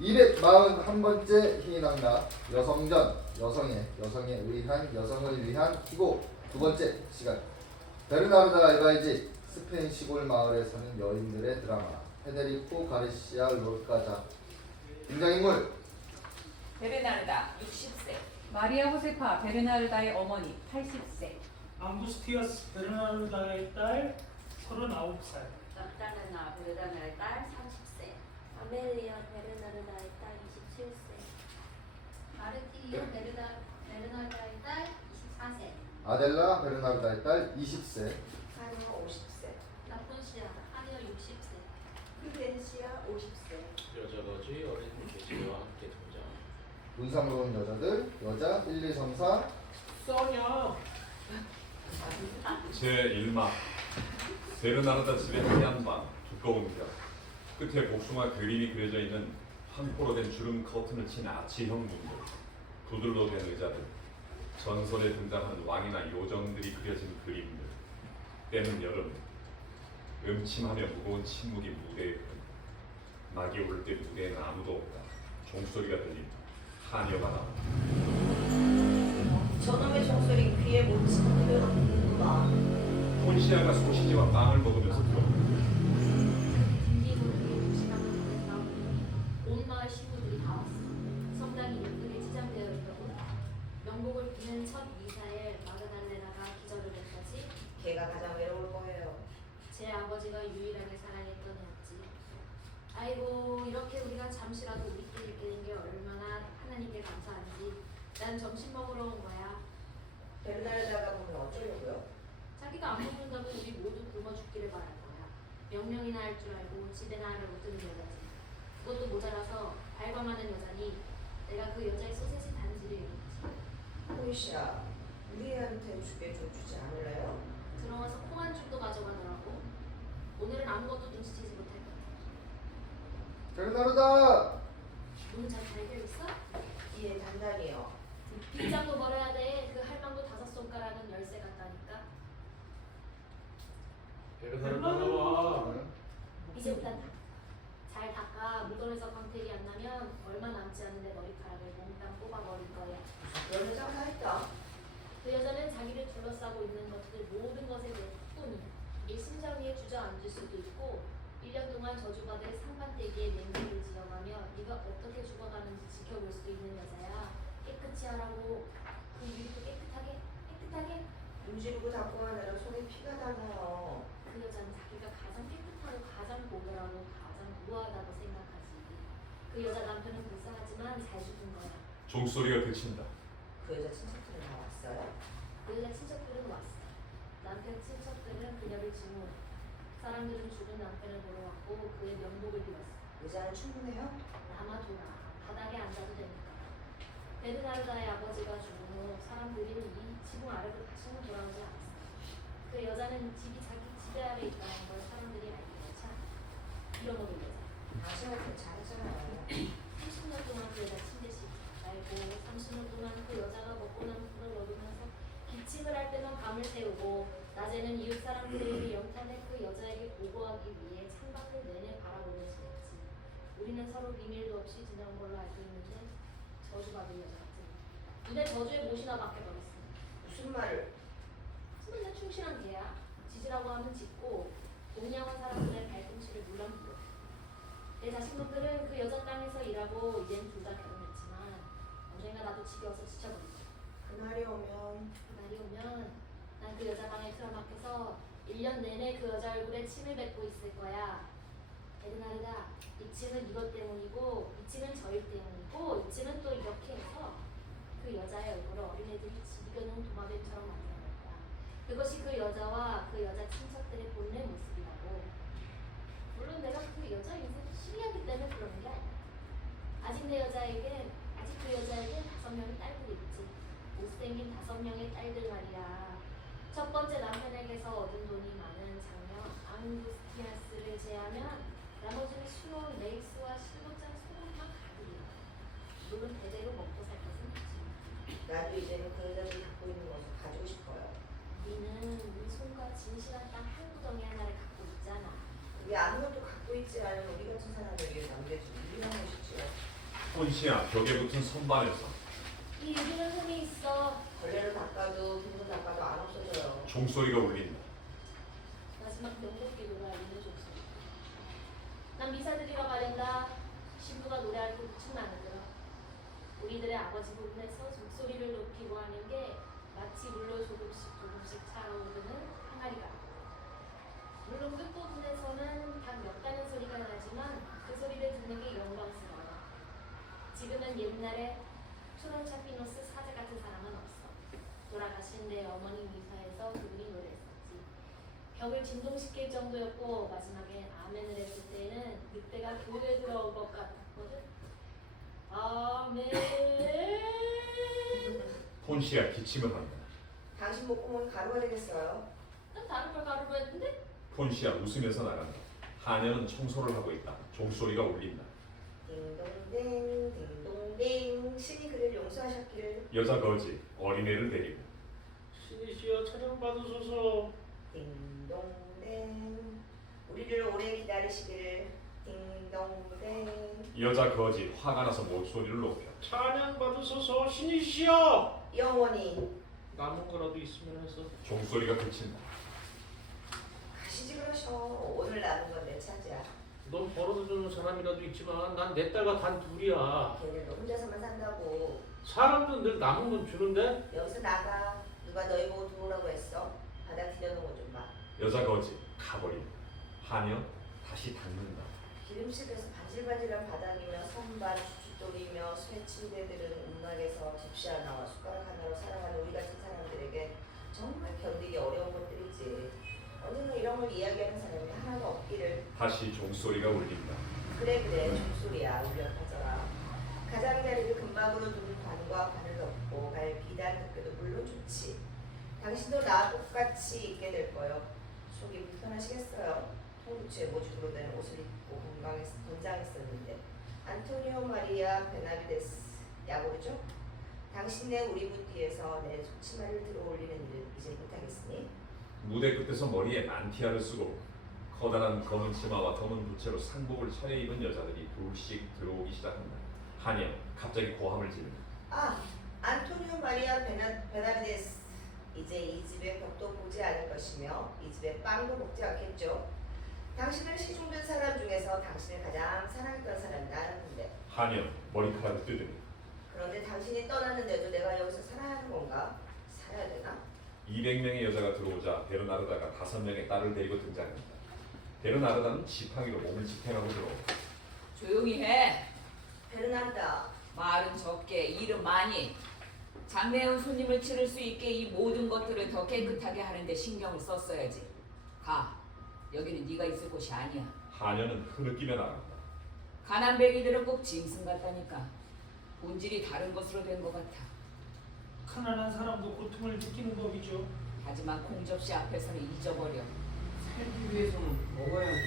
241번째 희낙낙 여성전 여성에 의한 여성을 위한 희곡 두 번째 시간 베르나르드 알바이지 스페인 시골 마을에 사는 여인들의 드라마 페데리코 가르시아 로르카 작 등장인물 베르나르다 60세, 마리아 호세파 베르나르다의 어머니 80세. 앙구스티아스 베르나르다의 딸 39살. magdalena 베르나르다의 딸 30세, 아멜리아 베르나르다의 딸 27세. 마르티리오 베르나르다의 딸 24세. 아델라 베르나르다의 딸 20세 하나 50세. 라폰시아 하녀 60세. 프루덴시아 50세. 여자거지 어린 계시와 함께 등장. 운상로운 여자들 여자 1, 2, 3, 4 써냐? 제1막 베르나르다 집의 하얀 방 두꺼운 벽 끝에 복숭아 그림이 그려져 있는 황포로 된 주름 커튼을 친 아치형 문들 구들로 된 의자들 전설에 등장하는 왕이나 요정들이 그려진 그림들 때는 여름 음침하며 무거운 침묵이 무대에 흐른다. 낙이 오를 때 무대에는 아무도 없다. 종소리가 들린다. 하녀가 나온다. 저놈의 종소리 귀에 못 치는구나. 폰시아가 소시지와 빵을 먹으면서 들어온다. 딩기고르게 도시락을 보낸 다음 온 마을 식구들이 다 왔어. 성당이 예쁘게 치장되어 있더군. 명복을 비는 첫 미사에 마그달레나가 기절을 했다지. 걔가 가장 외로울 거예요. 제 아버지가 유일하게 사랑했던 애였지. 아이고 이렇게 우리가 잠시라도 우리끼리 있게 된 게 얼마나 하나님께 감사한지. 난 점심 먹으러 온 거야. 베르나르다가 보면 어쩌려고요? 자기가 안 먹는다고 우리 모두 굶어 죽기를 바랄 거야. 명령이나 할 줄 알고 집에나 하려고 드는 여자지. 그것도 모자라서 발광하는 여자니 내가 그 여자의 소세지 단지를 이뤘지. 호이시아, 우리 애한테 주게 좀 주지 않을래요? 들어와서 콩 한 줄도 가져가더라고. 오늘은 아무것도 눈치채지 못할 것 같아. 베르나르다 문은 잘 달려 있어? 예, 단단히요. 빗장도 버려야 돼. 그 할망구 5손가락은 열쇠 같다니까. 베르나르다와 이제부터 잘 닦아. 물건에서 광택이 안 나면 얼마 남지 않은데 머리카락을 몽땅 뽑아버릴 거야. 그런 여자가 다 있다. 그 여자는 자기를 둘러싸고 있는 것들 모든 것에 대해 뿐이야. 이 심장 위에 주저앉을 수도 있고 1년 동안 저주받을 상반대기에 냄새를 지어가며 네가 어떻게 죽어가는지 지켜볼 수도 있는 여자야. 깨끗이 하라고. 그 유리도 깨끗하게. 문지르고 닦고 하느라 손에 피가 달아요. 그 여자는 자기가 가장 깨끗하고 가장 보드라고 가장 우아하다고 생각하지. 그 여자 남편은 불쌍하지만 잘 죽은 거야. 종소리가 그친다. 그 여자 친척들은 다 왔어요? 그 여자 친척들은 왔어. 남편 친척들은 그녀를 증오해. 사람들은 죽은 남편을 보러 왔고 그의 명복을 빌었어. 의자는 충분해요? 아마도나 바닥에 앉아도 되니까. 베르나르다의 아버지가 죽은 후 사람들이 이 지붕 아래로 다시는 돌아오지 않았어. 그 여자는 집이 자기 지배 아래 있다는 걸 사람들이 알기로 참 잃어먹은 여자. 당신한테 잘했잖아요. 30년 동안 그 여자 침대씩 알고 30년 동안 그 여자가 먹고 난 불을 얻으면서 기침을 할 때만 밤을 새우고 낮에는 이웃 사람들에게 영탄에 그 여자에게 보고하기 위해 창밖을 내내 바라보며 지냈지. 우리는 서로 비밀도 없이 지낸 걸로 알고 있는데 저주받은 여자 같은 눈에 저주의 못이나 박혀버렸어. 무슨 말을? 맨날 충실한 개야. 지지라고 하면 짖고 동양원 사람들의 발꿈치를 물렁물어. 내 자식놈들은 그 여자 땅에서 일하고 이젠 둘 다 결혼했지만 언젠가 나도 지겨워서 지쳐버렸어. 그날이 오면 그날이 오면 난 그 여자 방에 틀어박혀서 1년 내내 그 여자 얼굴에 침을 뱉고 있을 거야. 베르나르다, 이 침은 이것 때문이고 이 침은 저일 때문이고 이 침은 또 이렇게 해서 그 여자의 얼굴을 어린애들이 지겨놓은 도마뱀처럼 만들어낼 거야. 그것이 그 여자와 그 여자 친척들의 본래 모습이라고. 물론 내가 그 여자 인생을 시기하기 때문에 그러는 게 아니야. 아직 그 여자에겐 5명의 딸들이 있지. 못생긴 5명의 딸들 말이야. 첫 번째 남편에게서 얻은 돈이 많은 장녀 앙구스티아스를 제하면 나머지는 수놓은 레이스와 실로짠 소금만 가득이야. 물론 대대로 먹고 살 것은 없지. 나도 이제는 그 여자들이 갖고 있는 것을 가지고 싶어요. 니는 네 손과 진실한 땅 한 구덩이 하나를 갖고 있잖아. 왜 아무것도 갖고 있지 않은 우리 같은 사람에게 남겨진 유일한 것이지요. 폰시아 벽에 붙은 선반에서 이 얘기는 흠이 있어. 걸레로 닦아도 빈손 닦아도 안 없어져요. 종소리가 울린다. 마지막 명곡기도가 알려줬어. 난 미사 드리러 가련다. 신부가 노래할 때 무슨 안 들어. 우리들의 아버지 부분에서 목소리를 높이고 하는 게 마치 물로 조금씩 조금씩 차오르는 항아리가. 물론 끝부분에서는 닭 멱다는 소리가 나지만 그 소리를 듣는 게 영광스러워. 지금은 옛날에 초롱차 피노스 사제 같은 사람은 없어. 돌아가신 내 어머니 미사에서 그분이 노래했었지. 벽을 진동시킬 정도였고 마지막에 아멘을 했을 때는 늑대가 교회에 들어올 것 같았거든. 아멘. 폰시아 기침을 한다. 당신 목구멍이 가루가 되겠어요. 난 다른 걸 가루로 했는데? 폰시아 웃으면서 나간다. 하녀는 청소를 하고 있다. 종소리가 울린다. 딩동댕 딩동댕 신이 그를 용서하셨기를. 여자 거지 어린애를 데리고 신이시여 찬양받으소서. 딩동댕 우리를 오래 기다리시기를. 딩동댕 여자 거지 화가 나서 목소리를 높여 찬양받으소서 신이시여. 영원히. 남은 거라도 있으면 해서. 종소리가 그친다. 가시지 그러셔. 오늘 남은 건 내 차지야. 넌 벌어주는 사람이라도 있지만 난 내 딸과 단 둘이야. 걔네도 혼자서만 산다고. 사람들은 늘 남은 건 주는데. 여기서 나가. 누가 너희 보고 들어오라고 했어? 바닥 디뎌놓은 거 좀 봐. 여자 거지 가버린다. 하녀 다시 닦는다. 기름칠해서 바질바질한 바닥이며 선반, 주춧돌이며 쇠 침대들은 음악에서 집시 하나와 숟가락 하나로 살아가는 우리 같은 사람들에게 정말 견디기 어려운 것들이지. 언젠가 이런 걸 이야기하는 사람이 하나도 없기를. 다시 종소리가 울린다. 그래 종소리야. 울려 퍼져라. 가장자리를 금박으로 두른 관과 관을 넣고 갈 비단 덮개도 물론 좋지. 당신도 나와 똑같이 있게 될 거요. 속이 불편하시겠어요. 통구치에 모죽으로 된 옷을 입고 건장했었는데. 안토니오 마리아 베나비데스 야고르죠? 당신네 우리 부띠에서 내 속치마를 들어올리는 일을 이제 못하겠으니. 무대 끝에서 머리에 만티아를 쓰고 커다란 검은 치마와 검은 부채로 상복을 차려입은 여자들이 둘씩 들어오기 시작한다. 하녀 갑자기 고함을 지른다. 아, 안토니오 마리아 베나비데스. 이제 이 집의 벽도 보지 않을 것이며 이 집의 빵도 먹지 않겠죠. 당신을 시중된 사람 중에서 당신을 가장 사랑했던 사람이 나였는데. 하녀 머리카락을 뜯으니 그런데 당신이 떠났는데도 내가 여기서 살아야 하는 건가? 살아야 되나? 200명의 여자가 들어오자 베르나르다가 5명의 딸을 데리고 등장한다. 베르나르다는 지팡이로 몸을 지탱하고 들어온다. 조용히 해. 베르나르다. 말은 적게 일은 많이. 장례에 온 손님을 치를 수 있게 이 모든 것들을 더 깨끗하게 하는데 신경을 썼어야지. 가. 여기는 네가 있을 곳이 아니야. 하녀는 흐느끼며 나간다. 가난뱅이들은 꼭 짐승 같다니까. 본질이 다른 것으로 된 것 같아. 가난한 사람도 고통을 느끼는 법이죠. 하지만 콩접시 앞에서는 잊어버려. 살기 위해서는 먹어야죠.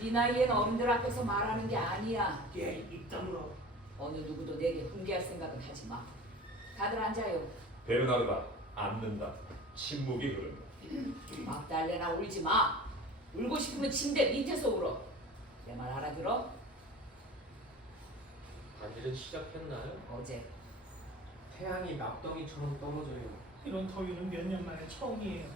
네 나이엔 어른들 앞에서 말하는 게 아니야. 예, 입 다물어. 어느 누구도 내게 훈계할 생각은 하지 마. 다들 앉아요. 베르나르다 앉는다. 침묵이 흐른다. 막달래나 울지 마. 울고 싶으면 침대 밑에서 울어. 내 말 알아들어? 반일은 시작했나요? 어제. 태양이 낙덩이처럼 떨어져요. 이런 더위는 몇 년 만에 처음이에요.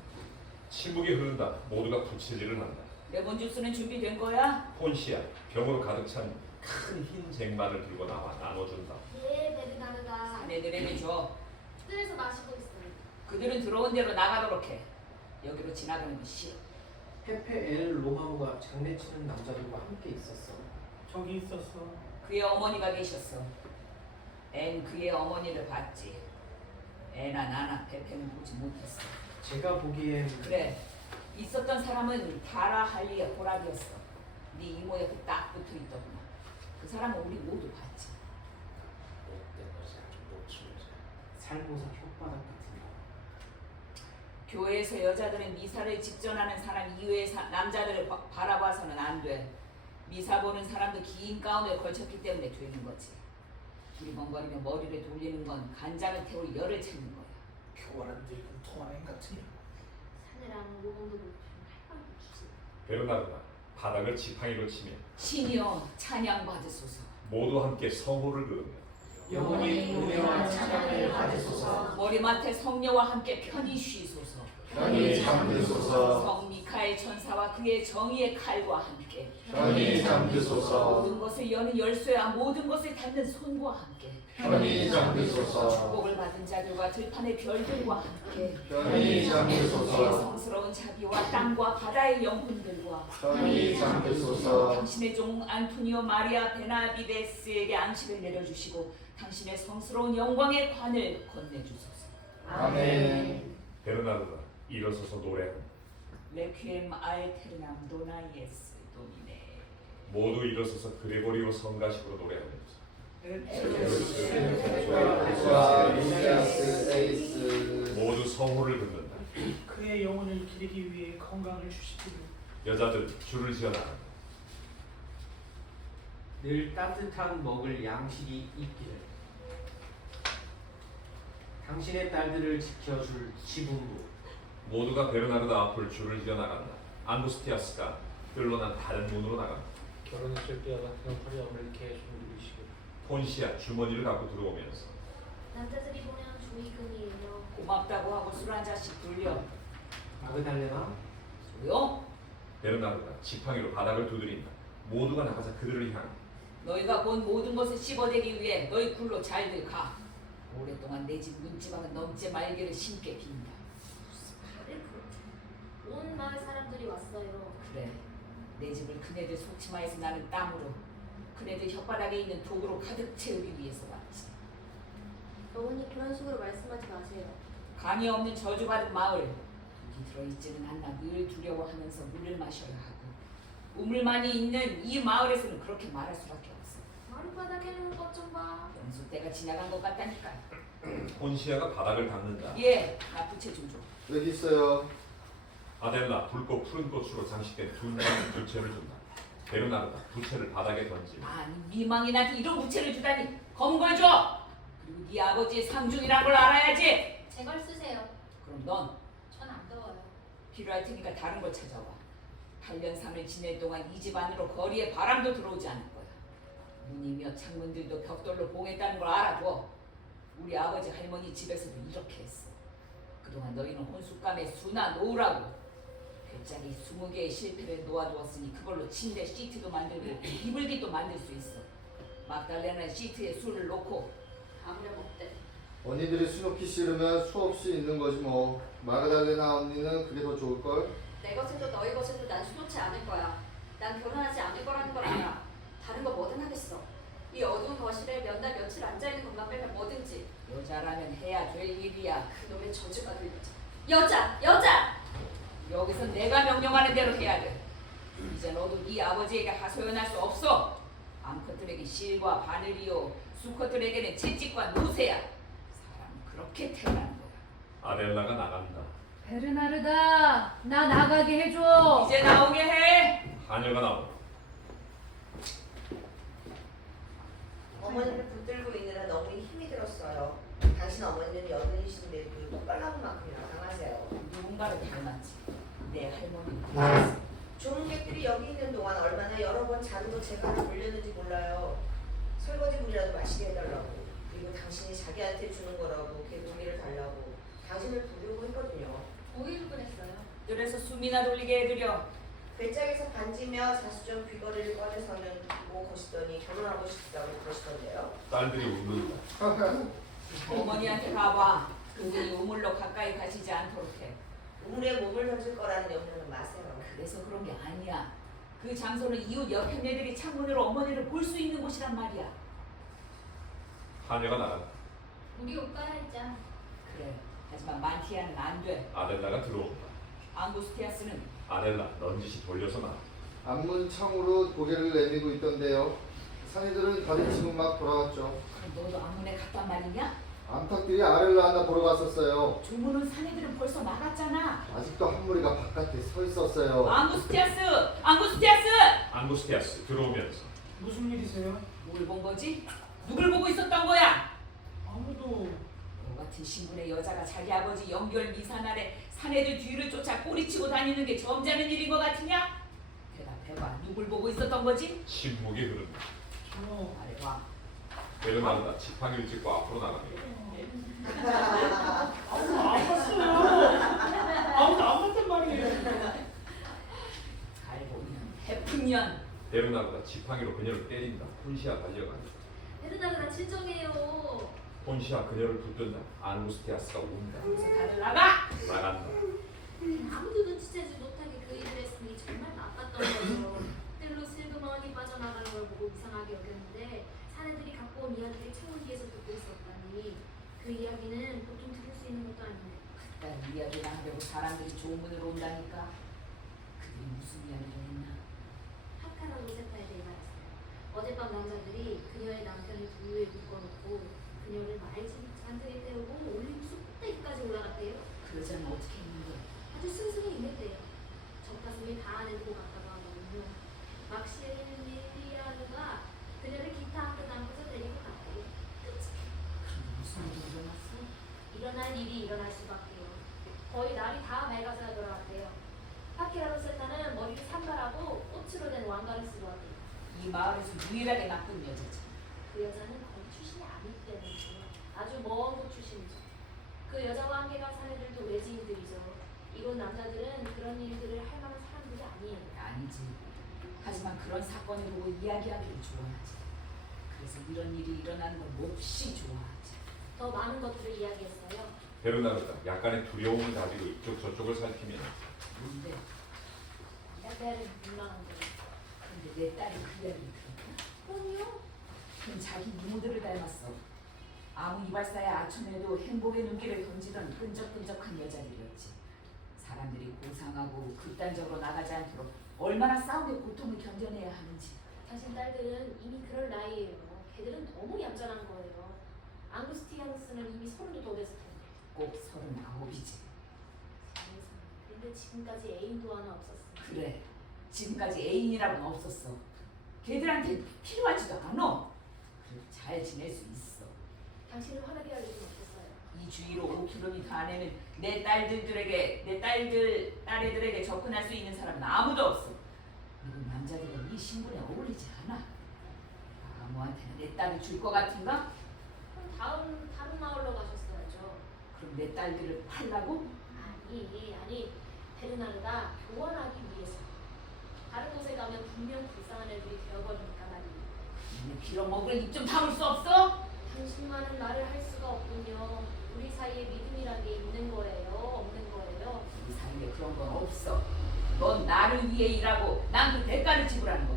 침묵이 흐른다. 모두가 부채질을 한다. 레몬 주스는 준비된 거야? 폰시아 병으로 가득 찬 큰 흰 쟁반을 들고 나와 나눠준다. 예, 베르나르다. 사내들에게 줘. 뜰에서 마시고 있어요. 그들은 들어온 대로 나가도록 해. 여기로 지나가는 거 싫어. 페페 엘 로하우가 장례치는 남자들과 함께 있었어. 저기 있었어. 그의 어머니가 계셨어. 앤 그의 어머니를 봤지. 애나 나나 페페는 보지 못했어. 제가 보기엔 그래. 있었던 사람은 다라 할리의 호락이었어. 네 이모 옆에 딱 붙어있더구나. 그 사람은 우리 모두 봤지. 못된 여자 못친 여자. 살모사 혓바닥 같은 거. 교회에서 여자들은 미사를 직전하는 사람 이외의 남자들을 바라봐서는 안 돼. 미사 보는 사람도 긴 가운을 걸쳤기 때문에 되는 거지. 두리번거리며 머리를 돌리는 건 간장을 태울 열을 찾는 거야. 교활한 늙은 토마인 같으니. 사내랑 모범도 못 피우면 할 말도 주지. 베르나르다 바닥을 지팡이로 치며 신이여 찬양 받으소서. 모두 함께 성호를 그으며 영원히 우명한 찬양을 받으소서. 머리맡에 성녀와 함께 편히 쉬소서. 편히 잠드소서. 성 미카엘 천사와 그의 정의의 칼과 함께 편히 잠드소서. 모든 것을 여는 열쇠와 모든 것을 닫는 손과 함께 편히 잠드소서. 축복을 받은 자들과 들판의 별들과 함께 편히 그의 잠드소서. 성스러운 자비와 땅과 바다의 영혼들과 편히 잠드소서. 당신의 종 안토니오 마리아 베나비데스에게 안식을 내려주시고 당신의 성스러운 영광의 관을 건네주소서. 아멘. 베르나르다 일어서서 노래하라. 레퀴엠 알테르남 도나이에스 도미네. 모두 일어서서 그레고리오 성가식으로 노래하면서 와 루시아스 에이스. 모두 성호를 긋는다. 그의 영혼을 기리기 위해 건강을 주시기를. 여자들 줄을 지어 나간다. 늘 따뜻한 먹을 양식이 있기를. 당신의 딸들을 지켜줄 지붕부. 모두가 베르나르다 앞을 줄을 지어 나간다. 안구스티아스가 뜰로 난 다른 문으로 나간다. 결혼했을 때와 같은 화려함을 계속 누리시고 폰시아 주머니를 갖고 들어오면서 남자들이 보면 조이금이에요. 고맙다고 하고 술 한 잔씩 돌려. 마그달레나 조용. 베르나르다 지팡이로 바닥을 두드린다. 모두가 나가자 그들을 향해 너희가 본 모든 것을 씹어대기 위해 너희 굴로 잘들 가. 오랫동안 내 집 문지방은 넘지 말기를 심게 빈다. 다들 그렇대. 온 마을 사람들이 왔어요. 그래, 내 집을 그네들 속치마에서 나는 땀으로 그네들 혓바닥에 있는 독으로 가득 채우기 위해서 왔지. 어머니 그런 식으로 말씀하지 마세요. 감이 없는 저주받은 마을. 독이 들어있지는 않나 늘 두려워하면서 물을 마셔야 하고 우물만이 있는 이 마을에서는 그렇게 말할 수밖에 없어. 마룻바닥에 놓은 것 좀 봐. 연수 때가 지나간 것 같다니까. 폰시아가 바닥을 닦는다. 예, 나 부채 좀 줘. 여기 있어요. 아델라 붉고 푸른 꽃으로 장식된 둔한 부채를 준다. 베르나르다 부채를 바닥에 던지며 아니 미망인한테 이런 부채를 주다니 검은 걸 줘. 그리고 네 아버지의 상중이란 걸 알아야지. 제 걸 쓰세요. 그럼 넌 전 안 더워요. 필요할 테니까 다른 걸 찾아와. 8년 3일 지낼 동안 이 집 안으로 거리에 바람도 들어오지 않을 거야. 문이며 창문들도 벽돌로 봉했다는 걸 알아둬. 우리 아버지 할머니 집에서도 이렇게 했어. 그동안 너희는 혼숙감에 수나 놓으라고. 괴짝이 20개의 실패를 놓아두었으니 그걸로 침대 시트도 만들고 이불기도 만들 수 있어. 막달레는 시트에 술을 놓고 아무렴 없대. 언니들이 술 놓기 싫으면 수없이 있는 거지 뭐. 마그달레나 언니는 그게 더 좋을걸? 내 것에도 너희 것에도 난 수놓지 않을 거야. 난 결혼하지 않을 거라는 걸 알아. 다른 거 뭐든 하겠어. 이 어두운 거실에 몇 날 며칠 앉아있는 것만 빼면 뭐든지. 여자라면 해야 될 일이야. 그놈의 저주가 들려져. 여자! 여자! 여기서 내가 명령하는 대로 해야 돼. 이제 너도 네 아버지에게 하소연할 수 없어. 암컷들에게 실과 바늘이요 수컷들에게는 채찍과 노새야. 사람 그렇게 태어나는 거야. 아델라가 나간다. 베르나르다, 나 나가게 해줘. 이제 나오게 해. 하녀가 나온다. 어머니를 붙들고 있느라 너무 힘이 들었어요. 당신 어머니는 여든이신데도 똑발나무 만큼이나 강하세요. 누군가를 닮았지. 내 할머니. 조문객들이 여기 있는 동안 얼마나 여러 번 잔으로 제 발을 물렸는지 몰라요. 설거지 물이라도 마시게 해달라고. 그리고 당신이 자기한테 주는 거라고 개고기를 달라고. 당신을 부르고 했거든요. 오이를 꺼냈어요. 그래서 숨이나 돌리게 해드려. 배짝에서 반지며 자수정 귀걸이를 꺼내서는 뭐 거시더니 결혼하고 싶다고 그러시던데요. 딸들이 웃는다. 어머니한테 가봐. 그분이 우물로 가까이 가시지 않도록 해. 우물에 몸을 던질 거라는 염려는 마세요. 그래서 그런 게 아니야. 그 장소는 이웃 여편네들이 창문으로 어머니를 볼 수 있는 곳이란 말이야. 하녀가 나간다. 우리 옷 갈아입자. 그래. 하지만 만티아는 안 돼. 아델라가 들어온다. 앙구스티아스는 아델라 넌지시 돌려서 나간다. 앞문 창으로 고개를 내밀고 있던데요. 사내들은 다들 지금 막 돌아왔죠. 그럼 너도 안문에 갔단 말이냐? 암탉들이 알을 낳았나 보러 갔었어요. 조문은 사내들은 벌써 나갔잖아. 아직도 한 무리가 바깥에 서 있었어요. 앙구스티아스! 앙구스티아스! 안구스티아스 들어오면서 무슨 일이세요? 뭘 본 거지? 누굴 보고 있었던 거야? 아무도. 너 같은 신분의 여자가 자기 아버지 영결 미사날에 사내들 뒤를 쫓아 꼬리치고 다니는 게 점잖은 일인 것 같으냐? 대답해봐. 누굴 보고 있었던 거지? 침묵이 흐른다. 말해봐. 베르나르다 지팡이를 짚고 앞으로 나갑니다. 아무도 안 봤어요. 아무도 안 봤단 말이에요. 잘 보면 해풍년. 베르나르다 지팡이로 그녀를 때린다. 폰시아 달려간다. 베르나르다 진정해요. 폰시아 그녀를 붙든다. 안구스티아스가 운다. 그래서 다들 나가. 나간다. 아무도 눈치채지 못하게 그 일을 했으니 정말 나빴던 거죠. 뜰로 슬그머니 빠져나가는 걸 보고 이상하게 여겼는데 사내들이 갖고 온 이야기를 창문 뒤에서 듣고 있었다니 그 이야기는 보통 들을 수 있는 것도 아닌데 그딴 이야기를 하려고 사람들이 조문으로 온다니까. 그들이 무슨 이야기를 했나? 하카라 로세타에 대해 말했어요. 어젯밤 남자들이 그녀의 남편을 부유에 묶어놓고 그녀를 말잔뜩에 태우고 올림푸스 꼭대기까지 올라갔대요. 그 여자는 어떻게 했는데? 아주 스승이 있는데요. 젖가슴이 다 안에 두고 갔다고 하거든요. 막실리아누가 그녀를 기타 한 끗 안고서 데리고 갔대요. 끝이. 그런데 무슨 일이 일어났어? 일어날 일이 일어날 수밖에요. 거의 날이 다 맑아서야 돌아왔대요. 파키라로세타는 머리를 산발하고 꽃으로 된 왕관을 쓰고 왔대요. 이 마을에서 유일하게 나쁜 여자지. 그 여자는 거기 출신이 아니기 때문이죠. 아주 먼 곳 출신이죠. 그 여자와 함께 간 사내들도 외지인들이죠. 이곳 남자들은 그런 일들을 할 만한 사람들이 아니에요. 아니지. 하지만 그런 사건을 보고 이야기하기를 좋아하지. 그래서 이런 일이 일어나는 걸 몹시 좋아하지. 더 많은 것들을 이야기했어요. 베르나르다 약간의 두려움을 가지고 이쪽 저쪽을 살피며 뭔데? 야배를 민망한 거예요. 근데 내 딸이 그 이야기를 들었나? 그럼요. 그럼 자기 이모들을 닮았어. 아무 이발사의 아첨에도 행복의 눈길을 던지던 끈적끈적한 여자들이었지. 사람들이 고상하고 극단적으로 나가지 않도록 얼마나 싸움의 고통을 견뎌내야 하는지. 당신 딸들은 이미 그럴 나이예요. 걔들은 너무 얌전한 거예요. 앙구스티아누스는 이미 30도 더 됐을 텐데. 꼭 39이지. 그런데 지금까지 애인도 하나 없었어. 그래. 지금까지 애인이라고는 없었어. 걔들한테 필요하지도 않아. 그래도 잘 지낼 수 있어. 당신을 화나게 할 일은 없겠어요. 이 주위로 5km 안에는 내 딸애들에게 접근할 수 있는 사람은 아무도 없어. 미국 남자들은 이 신분에 어울리지 않아. 아무한테나 내 딸을 줄 것 같은가? 그럼 다른 마을로 가셨어야죠. 그럼 내 딸들을 팔라고? 아니 베르나르가 교환하기 위해서. 다른 곳에 가면 분명 불쌍한 애들이 되어버리니까 말이에요. 이 빌어먹을 입 좀 다물 수 없어? 당신만은 말을 할 수가 없군요. 우리 사이에 믿음이란 게 있는 거예요? 없는 거예요? 이 사이에 그런 건 없어. 넌 나를 위해 일하고 난 그 대가를 지불하는 거.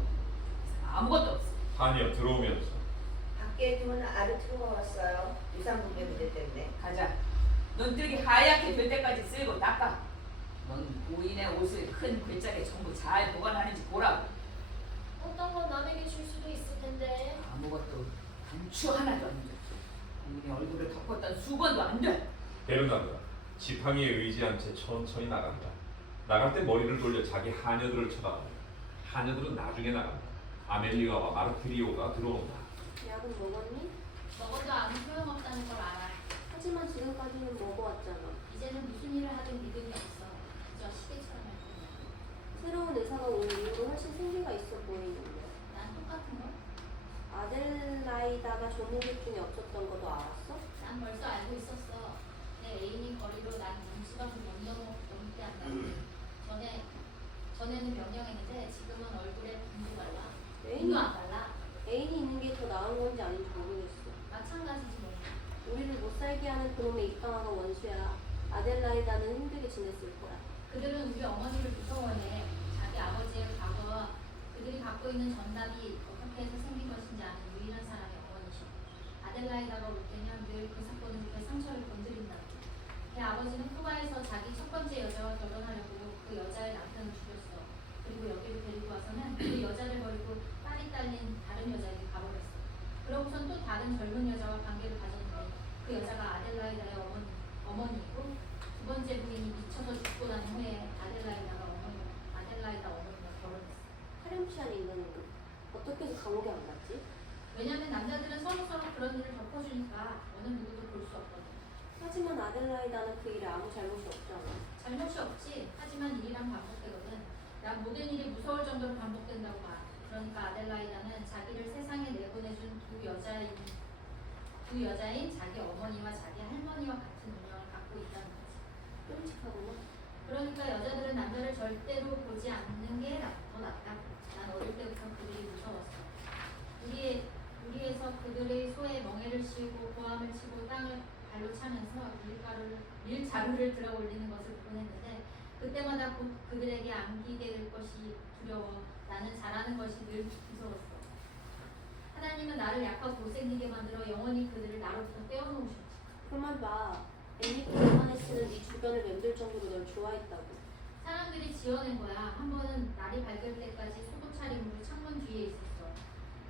아무것도 없어. 하니어 들어오면서 밖에 두면 아르투로가 왔어요. 유산분배 문제 때문에. 가자. 눈뜨기 하얗게 될 때까지 쓸고 닦아. 넌 고인의 옷을 큰 글자에 전부 잘 보관하는지 보라고. 어떤 건 남에게 줄 수도 있을 텐데. 아무것도 단추 하나도 안 돼. 고인의 얼굴을 덮었던 수건도 안 돼. 베르나르다 지팡이에 의지한 채 천천히 나간다. 나갈 때 머리를 돌려 자기 하녀들을 쳐다본다. 하녀들은 나중에 나간다. 아멜리아와 마르트리오가 들어온다. 약은 먹었니? 먹어도 아무 소용없다는 걸 알아. 하지만 지금까지는 먹어왔잖아. 이제는 무슨 일을 하든 믿음이 없어. 그저 시계처럼 할 뿐이야. 새로운 의사가 온 이후로 훨씬 생기가 있어 보이는데. 난 똑같은 걸. 아델라이다가 조무객 중에 없었던 것도 알았어? 난 벌써 알고 있었어. 내 애인이 거리로 난 눈치밖에 못 넘게 한다고. 전에는 명령했는데 지금은 얼굴에 분도 발라. 분도 안 발라. 애인이 있는 게 더 나은 건지 아닌지 모르겠어. 마찬가지지 뭐. 우리를 못 살게 하는 그놈의 입방아가 원수야. 아델라이다는 힘들게 지냈을 거야. 그들은 우리 어머니를 무서워해. 자기 아버지의 과거와 그들이 갖고 있는 전답이 어떻게 해서 생긴 것인지 아는 유일한 사람이 어머니셔. 아델라이다가 올 때면 늘 그 사건을 그 상처를 건드린다고. 걔 아버지는 쿠바에서 자기 첫 번째 여자와 결혼하려고 그 여자의 남편을 죽였어. 그리고 여기로 데리고 와서는 그 여자를 버리고 딸이 딸린 다른 여자에게 가버렸어. 그러고선 또 다른 젊은 여자와 관계를 가졌는데 그 여자가 아델라이다의 어머니이고 두 번째 부인이 미쳐서 죽고 난 후에 아델라이다 어머니와 결혼했어. 파렴치한 인간은 어떻게 해서 감옥에 안 갔지? 왜냐면 남자들은 서로 그런 일을 덮어주니까 어느 누구도 볼 수 없거든. 하지만 아델라이다는 그 일에 아무 잘못이 없잖아. 잘못이 없지. 하지만 일이란 반복되거든. 난 모든 일이 무서울 정도로 반복된다고 봐. 그러니까 아델라이다는 자기를 세상에 내보내준 두 여자인 자기 어머니와 자기 할머니와 같은 운명을 갖고 있다는 거지. 끔찍하구나. 그러니까 여자들은 남자를 절대로 보지 않는 게 더 낫다. 난 어릴 때부터 그들이 무서웠어. 우리에서 그들의 소에 멍에를 씌우고 고함을 치고 땅을 발로 차면서 밀자루를 들어 올리는 것을 보곤 했는데 그때마다 곧 그들에게 안기게 될 것이 두려워 나는 잘하는 것이 늘 무서웠어. 하나님은 나를 약하고 못생기게 만들어 영원히 그들을 나로부터 떼어놓으셨지. 그만 봐. 앤리키 요하네스는 네 주변을 맴돌 정도로 널 좋아했다고. 사람들이 지어낸 거야. 한 번은 날이 밝을 때까지 속옷 차림으로 창문 뒤에 있었어.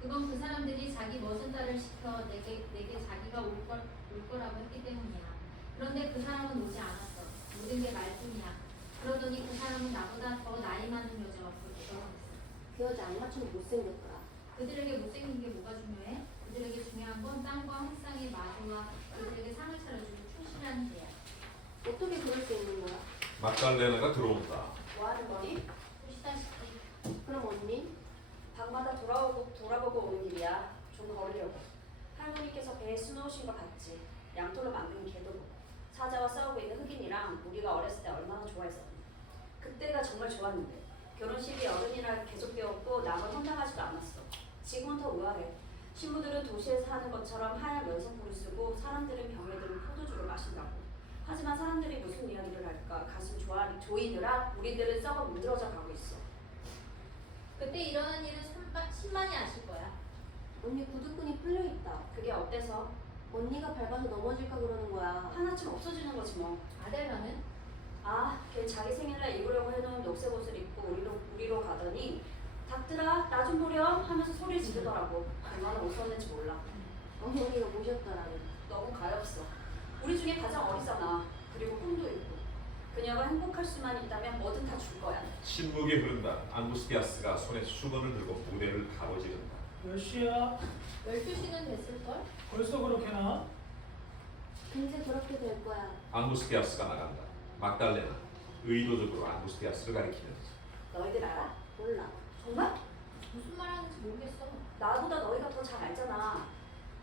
그건 그 사람들이 자기 멋진 딸을 시켜 내게 자기가 올 거라고 했기 때문이야. 그런데 그 사람은 오지 않았어. 모든 게 말뿐이야. 그러더니 그 사람은 나보다 더 나이 많은 여자와 결혼했어. 그 여자 악마처럼 못생겼더라. 그들에게 못생긴 게 뭐가 중요해? 그들에게 중요한 건 땅과 햇상의 마주와 그들에게 상을 차려주고 충실한 죄야. 어떻게 그럴 수 있는 거야? 막달레나가 들어온다. 뭐하는 거지? 보시다시피 그럼 언니? 방마다 돌아보고 오는 길이야. 좀 걸으려고. 할머니께서 배에 수놓으신 거 봤지. 양털로 만든 개도 사자와 싸우고 있는 흑인이랑 우리가 어렸을 때 얼마나 좋아했었는데. 그때가 정말 좋았는데. 결혼식이 어른이라 계속되었고 남은 황당하지도 않았어. 지금은 더 우아해. 신부들은 도시에서 하는 것처럼 하얀 면성포를 쓰고 사람들은 병에 들은 포도주를 마신다고. 하지만 사람들이 무슨 이야기를 할까 가슴 조이느라 우리들은 썩어 문드러져 가고 있어. 그때 일어난 일은 신만이 아실 거야. 언니 구두끈이 풀려있다. 그게 어때서? 언니가 밟아서 넘어질까 그러는 거야. 하나쯤 없어지는 거지 뭐. 아델라는? 아, 걔 자기 생일날 입으려고 해놓은 녹색 옷을 입고 우리로 가더니 닥들아 나 좀 보렴 하면서 소리를 지르더라고. 얼마나 무서웠는지 몰라. 어머니가 모셨더라는. 너무 가엾어. 우리 중에 가장 어리잖아. 그리고 꿈도 있고. 그녀가 행복할 수만 있다면 뭐든 다 줄 거야. 침묵이 흐른다. 앙구스티아스가 손에 수건을 들고 무대를 가로지른다. 몇 시야? 12시는 됐을걸? 벌써 그렇게나? 근데 그렇게 될 거야. 앙구스티아스가 나간다. 막달레나 의도적으로 앙구스티아스를 가리키면서 너희들 알아? 몰라. 정말? 무슨 말 하는지 모르겠어. 나보다 너희가 더 잘 알잖아.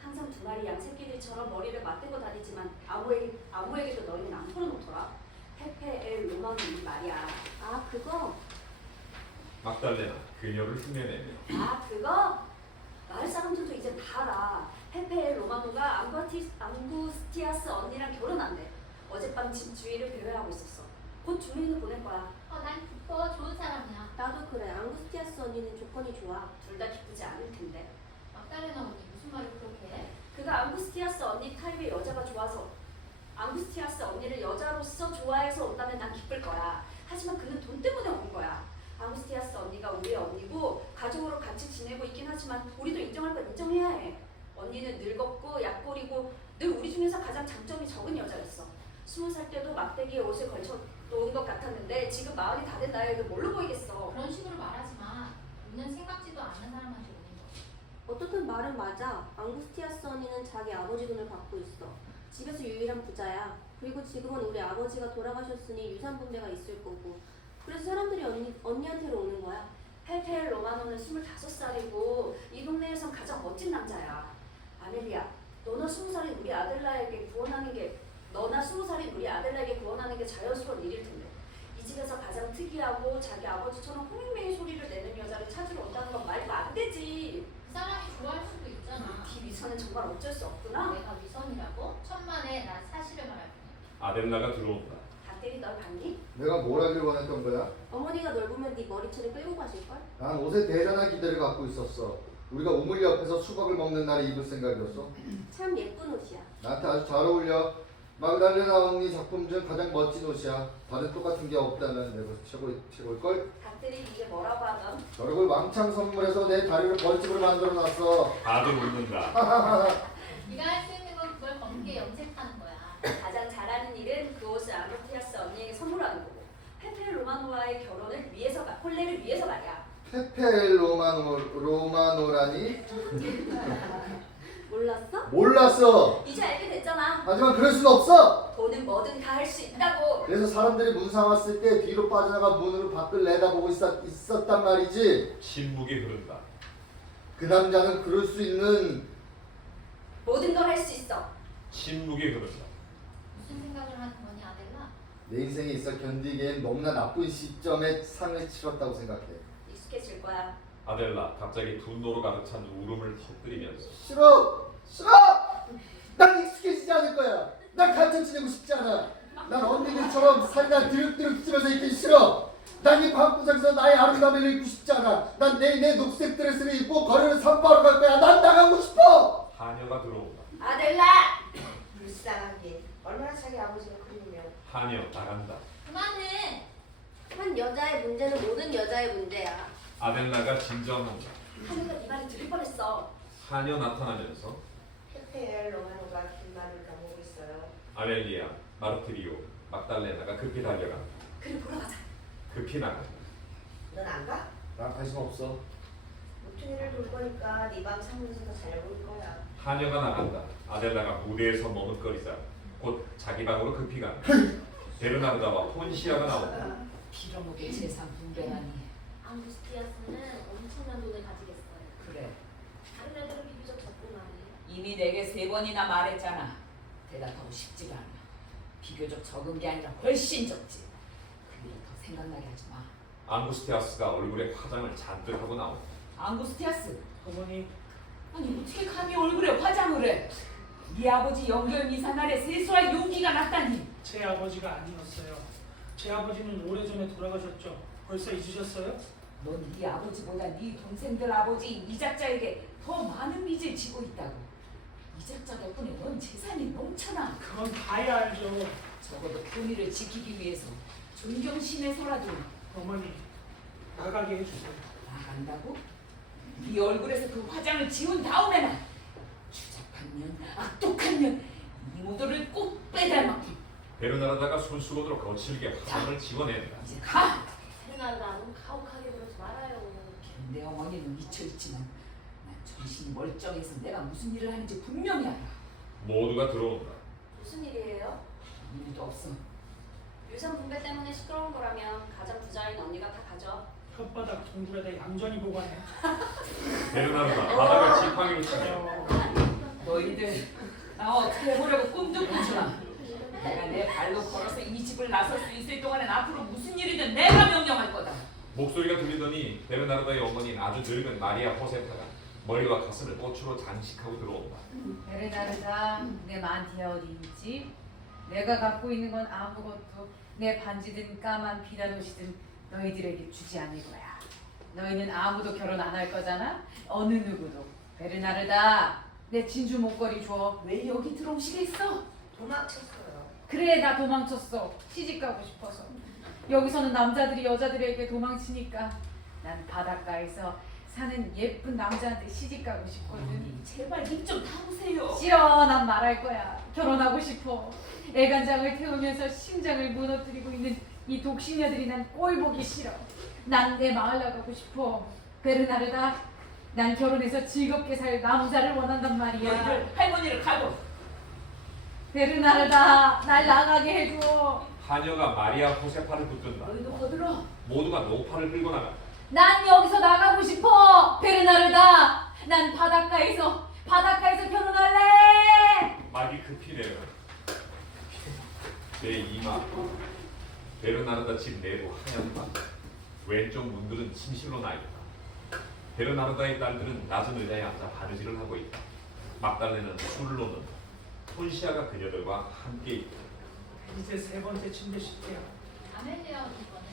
항상 두 마리 양 새끼들처럼 머리를 맞대고 다니지만 아무에게도 너희는 안 털어놓더라. 페페 엘 로마노이 말이야. 아 그거? 막달레나 그녀를 흉내내며 아 그거? 마을 사람들도 이제 다 알아. 페페 엘 로마노가 앙구스티아스 언니랑 결혼한대. 어젯밤 집 주위를 배회하고 있었어. 곧 주민을 보낼 거야. 난 기뻐. 좋은 사람이야. 나도 그래. 앙구스티아스 언니는 조건이 좋아. 둘 다 기쁘지 않을 텐데. 막달레나 언니 무슨 말을 그렇게 해? 그가 앙구스티아스 언니 타입의 여자가 좋아서 앙구스티아스 언니를 여자로서 좋아해서 온다면 난 기쁠 거야. 하지만 그는 돈 때문에 온 거야. 앙구스티아스 언니가 우리의 언니고 가족으로 같이 지내고 있긴 하지만 우리도 인정할 건 인정해야 해. 언니는 늙었고 약골이고 늘 우리 중에서 가장 장점이 적은 여자였어. 20살 때도 막대기에 옷을 걸쳐 놓은 것 같았는데 지금 마흔이 다 된 나이에도 뭘로 보이겠어. 그런 식으로 말하지 마. 우리는 생각지도 않는 사람한테 오는 거. 어떻든 말은 맞아. 앙구스티아스 언니는 자기 아버지 돈을 갖고 있어. 집에서 유일한 부자야. 그리고 지금은 우리 아버지가 돌아가셨으니 유산 분배가 있을 거고. 그래서 사람들이 언니한테로 오는 거야. 페페 로마노는 25살이고 이 동네에선 가장 멋진 남자야. 아멜리아, 너나 20살인 우리 아델라에게 구원하는 게 자연스러운 일일 텐데. 이 집에서 가장 특이하고 자기 아버지처럼 호밍맹이 소리를 내는 여자를 찾으러 온다는 건 말도 안 되지. 그 사람이 좋아할 수도 있잖아. 네 위선은 정말 어쩔 수 없구나. 내가 위선이라고? 천만에 난 사실을 말할 뿐이야. 아델라가 들어온다. 닥들이 널 봤니? 내가 뭘 하길 원했던 거야? 어머니가 널 보면 네 머리채를 끌고 가실걸? 난 옷에 대단한 기대를 갖고 있었어. 우리가 우물 옆에서 수박을 먹는 날에 입을 생각이었어. 참 예쁜 옷이야. 나한테 아주 잘 어울려. mag달레나 언니 작품 중 가장 멋진 옷이야. 다른 똑같은 게 없다면 내가 최고일걸? 닥들이 이게 뭐라고 하던? 저력을 왕창 선물해서 내 다리를 벌집으로 만들어놨어. 다들 웃는다. 네가 할 수 있는 건 그걸 검게 염색하는 거야. 가장 잘하는 일은 그 옷을 앙구스티아스 언니에게 선물하는 거고 페페 로마노와의 결혼을 위해서 혼례를 위해서 말이야. 페페 로마노라니? 몰랐어? 몰랐어. 이제 알게 됐잖아. 하지만 그럴 순 없어. 돈은 뭐든 다 할 수 있다고. 그래서 사람들이 문 삼았을 때 뒤로 빠져나가 문으로 밖을 내다보고 있었단 말이지. 침묵이 흐른다. 그 남자는 그럴 수 있는 모든 걸 할 수 있어. 침묵에 그른다. 무슨 생각을 하는 거니 아델라? 내 인생에 있어 견디기엔 너무나 나쁜 시점에 상을 치렀다고 생각해. 익숙해질 거야. 아델라 갑자기 분노로 가득 찬 울음을 터뜨리면서 싫어! 싫어! 난 익숙해지지 않을 거야. 난 갇혀 지내고 싶지 않아. 난 언니들처럼 살이나 드륵드륵 찌면서 있기 싫어. 난 이 방구석에서 나의 아름다움을 잃고 싶지 않아. 난 내일 내 녹색 드레스를 입고 거리를 산바로 갈 거야. 난 나가고 싶어! 하녀가 들어온다. 아델라! 불쌍하게 얼마나 자기 아버지가 그리우면. 하녀 나간다. 그만해. 한 여자의 문제는 모든 여자의 문제야. 아델라가 진정한다. 하늘가 네 말을 들을 뻔했어. 하녀 나타나면서 페페엘 로마노가 긴 말을 까먹고 있어요. 아멜리아, 마르트리오, 막달레나가 급히 달려간다. 그를 보러 가자. 급히 나간다. 넌 안 가? 난 관심 없어. 모퉁이를 돌 거니까 네 방 창문에서 더 잘 보일 거야. 하녀가 나간다. 아델라가 무대에서 머뭇거리자 곧 자기 방으로 급히 간다. 베르나르다와 폰시아가 나온다. 빌어먹게 재산 분배하니. 앙구스티아스는 엄청난 돈을 가지겠어요. 그래. 다른 애들은 비교적 적고 말이에요. 이미 내게 3번이나 말했잖아. 대답하고 싶지가 않아. 비교적 적은 게 아니라 훨씬 적지. 그 일을 더 생각나게 하지 마. 앙구스티아스가 얼굴에 화장을 잔뜩 하고 나온다. 앙구스티아스, 어머니, 아니 어떻게 감히 얼굴에 화장을 해? 네 아버지 연결 미사날에 세수할 용기가 났다니. 제 아버지가 아니었어요. 제 아버지는 오래전에 돌아가셨죠. 벌써 잊으셨어요? 넌 네 아버지보다 네 동생들 아버지 이작자에게 더 많은 빚을 지고 있다고. 이작자 덕분에 넌 재산이 넘쳐나. 그건 봐야 알죠. 적어도 본의를 지키기 위해서 존경심에서라도 어머니, 나가게 해주세요. 나간다고? 네 얼굴에서 그 화장을 지운 다음에나 추잡한 년, 악독한 년, 이모들을 꼭 빼닮았군. 베르나르다가 손수건으로 거칠게 화장을 지워낸다. 이제 가! 세나가 너무 가혹하게 그러지 말아요. 내 어머니는 미쳐있지만 난 정신이 멀쩡해서 내가 무슨 일을 하는지 분명히 알아. 모두가 들어온다. 무슨 일이에요? 아무 일도 없어. 유산 분배 때문에 시끄러운 거라면 가장 부자인 언니가 다 가져. 혓바닥 동굴에다 얌전히 보관해. 베르나르다 바닥을 지팡이로 치며 너희들 나 어떻게 해보려고 꿈도 꾸지 마. 내가 내 발로 걸어서 이 집을 나설 수 있을 동안엔 앞으로 무슨 일이든 내가 명령할 거다. 목소리가 들리더니 베르나르다의 어머니인 아주 늙은 마리아 호세파가 머리와 가슴을 꽃으로 장식하고 들어온다. 베르나르다, 내 만티아 어디 있지? 내가 갖고 있는 건 아무것도 내 반지든 까만 비단 옷이든 너희들에게 주지 않을 거야. 너희는 아무도 결혼 안 할 거잖아? 어느 누구도. 베르나르다, 내 진주 목걸이 줘. 왜 여기 들어오시겠어? 도망쳤어요. 그래, 나 도망쳤어. 시집 가고 싶어서. 여기서는 남자들이 여자들에게 도망치니까 난 바닷가에서 사는 예쁜 남자한테 시집 가고 싶거든. 어머니 제발 입 좀 다무세요. 싫어, 난 말할 거야. 결혼하고 싶어. 애간장을 태우면서 심장을 무너뜨리고 있는 이 독신녀들이 난 꼴 보기 싫어. 난 내 마을 나가고 싶어. 베르나르다, 난 결혼해서 즐겁게 살 남자를 원한단 말이야. 너희들 할머니를 가고. 베르나르다, 날 나가게 해줘. 하녀가 마리아 호세파를 붙든다. 너희도 거들어. 모두가 노파를 끌고 나간다. 난 여기서 나가고 싶어. 베르나르다, 난 바닷가에서 결혼할래. 막이 급히 내려 내 이마 베르나르다 집 내부 하얀 방 왼쪽 문들은 침실로 나있다. 베르나르다의 딸들은 낮은 의자에 앉아 바느질을 하고 있다. 막달레는 술을 놓는다. 폰시아가 그녀들과 함께 있다. 이제 3번째 침대 쉴게요. 아멜리아 이거는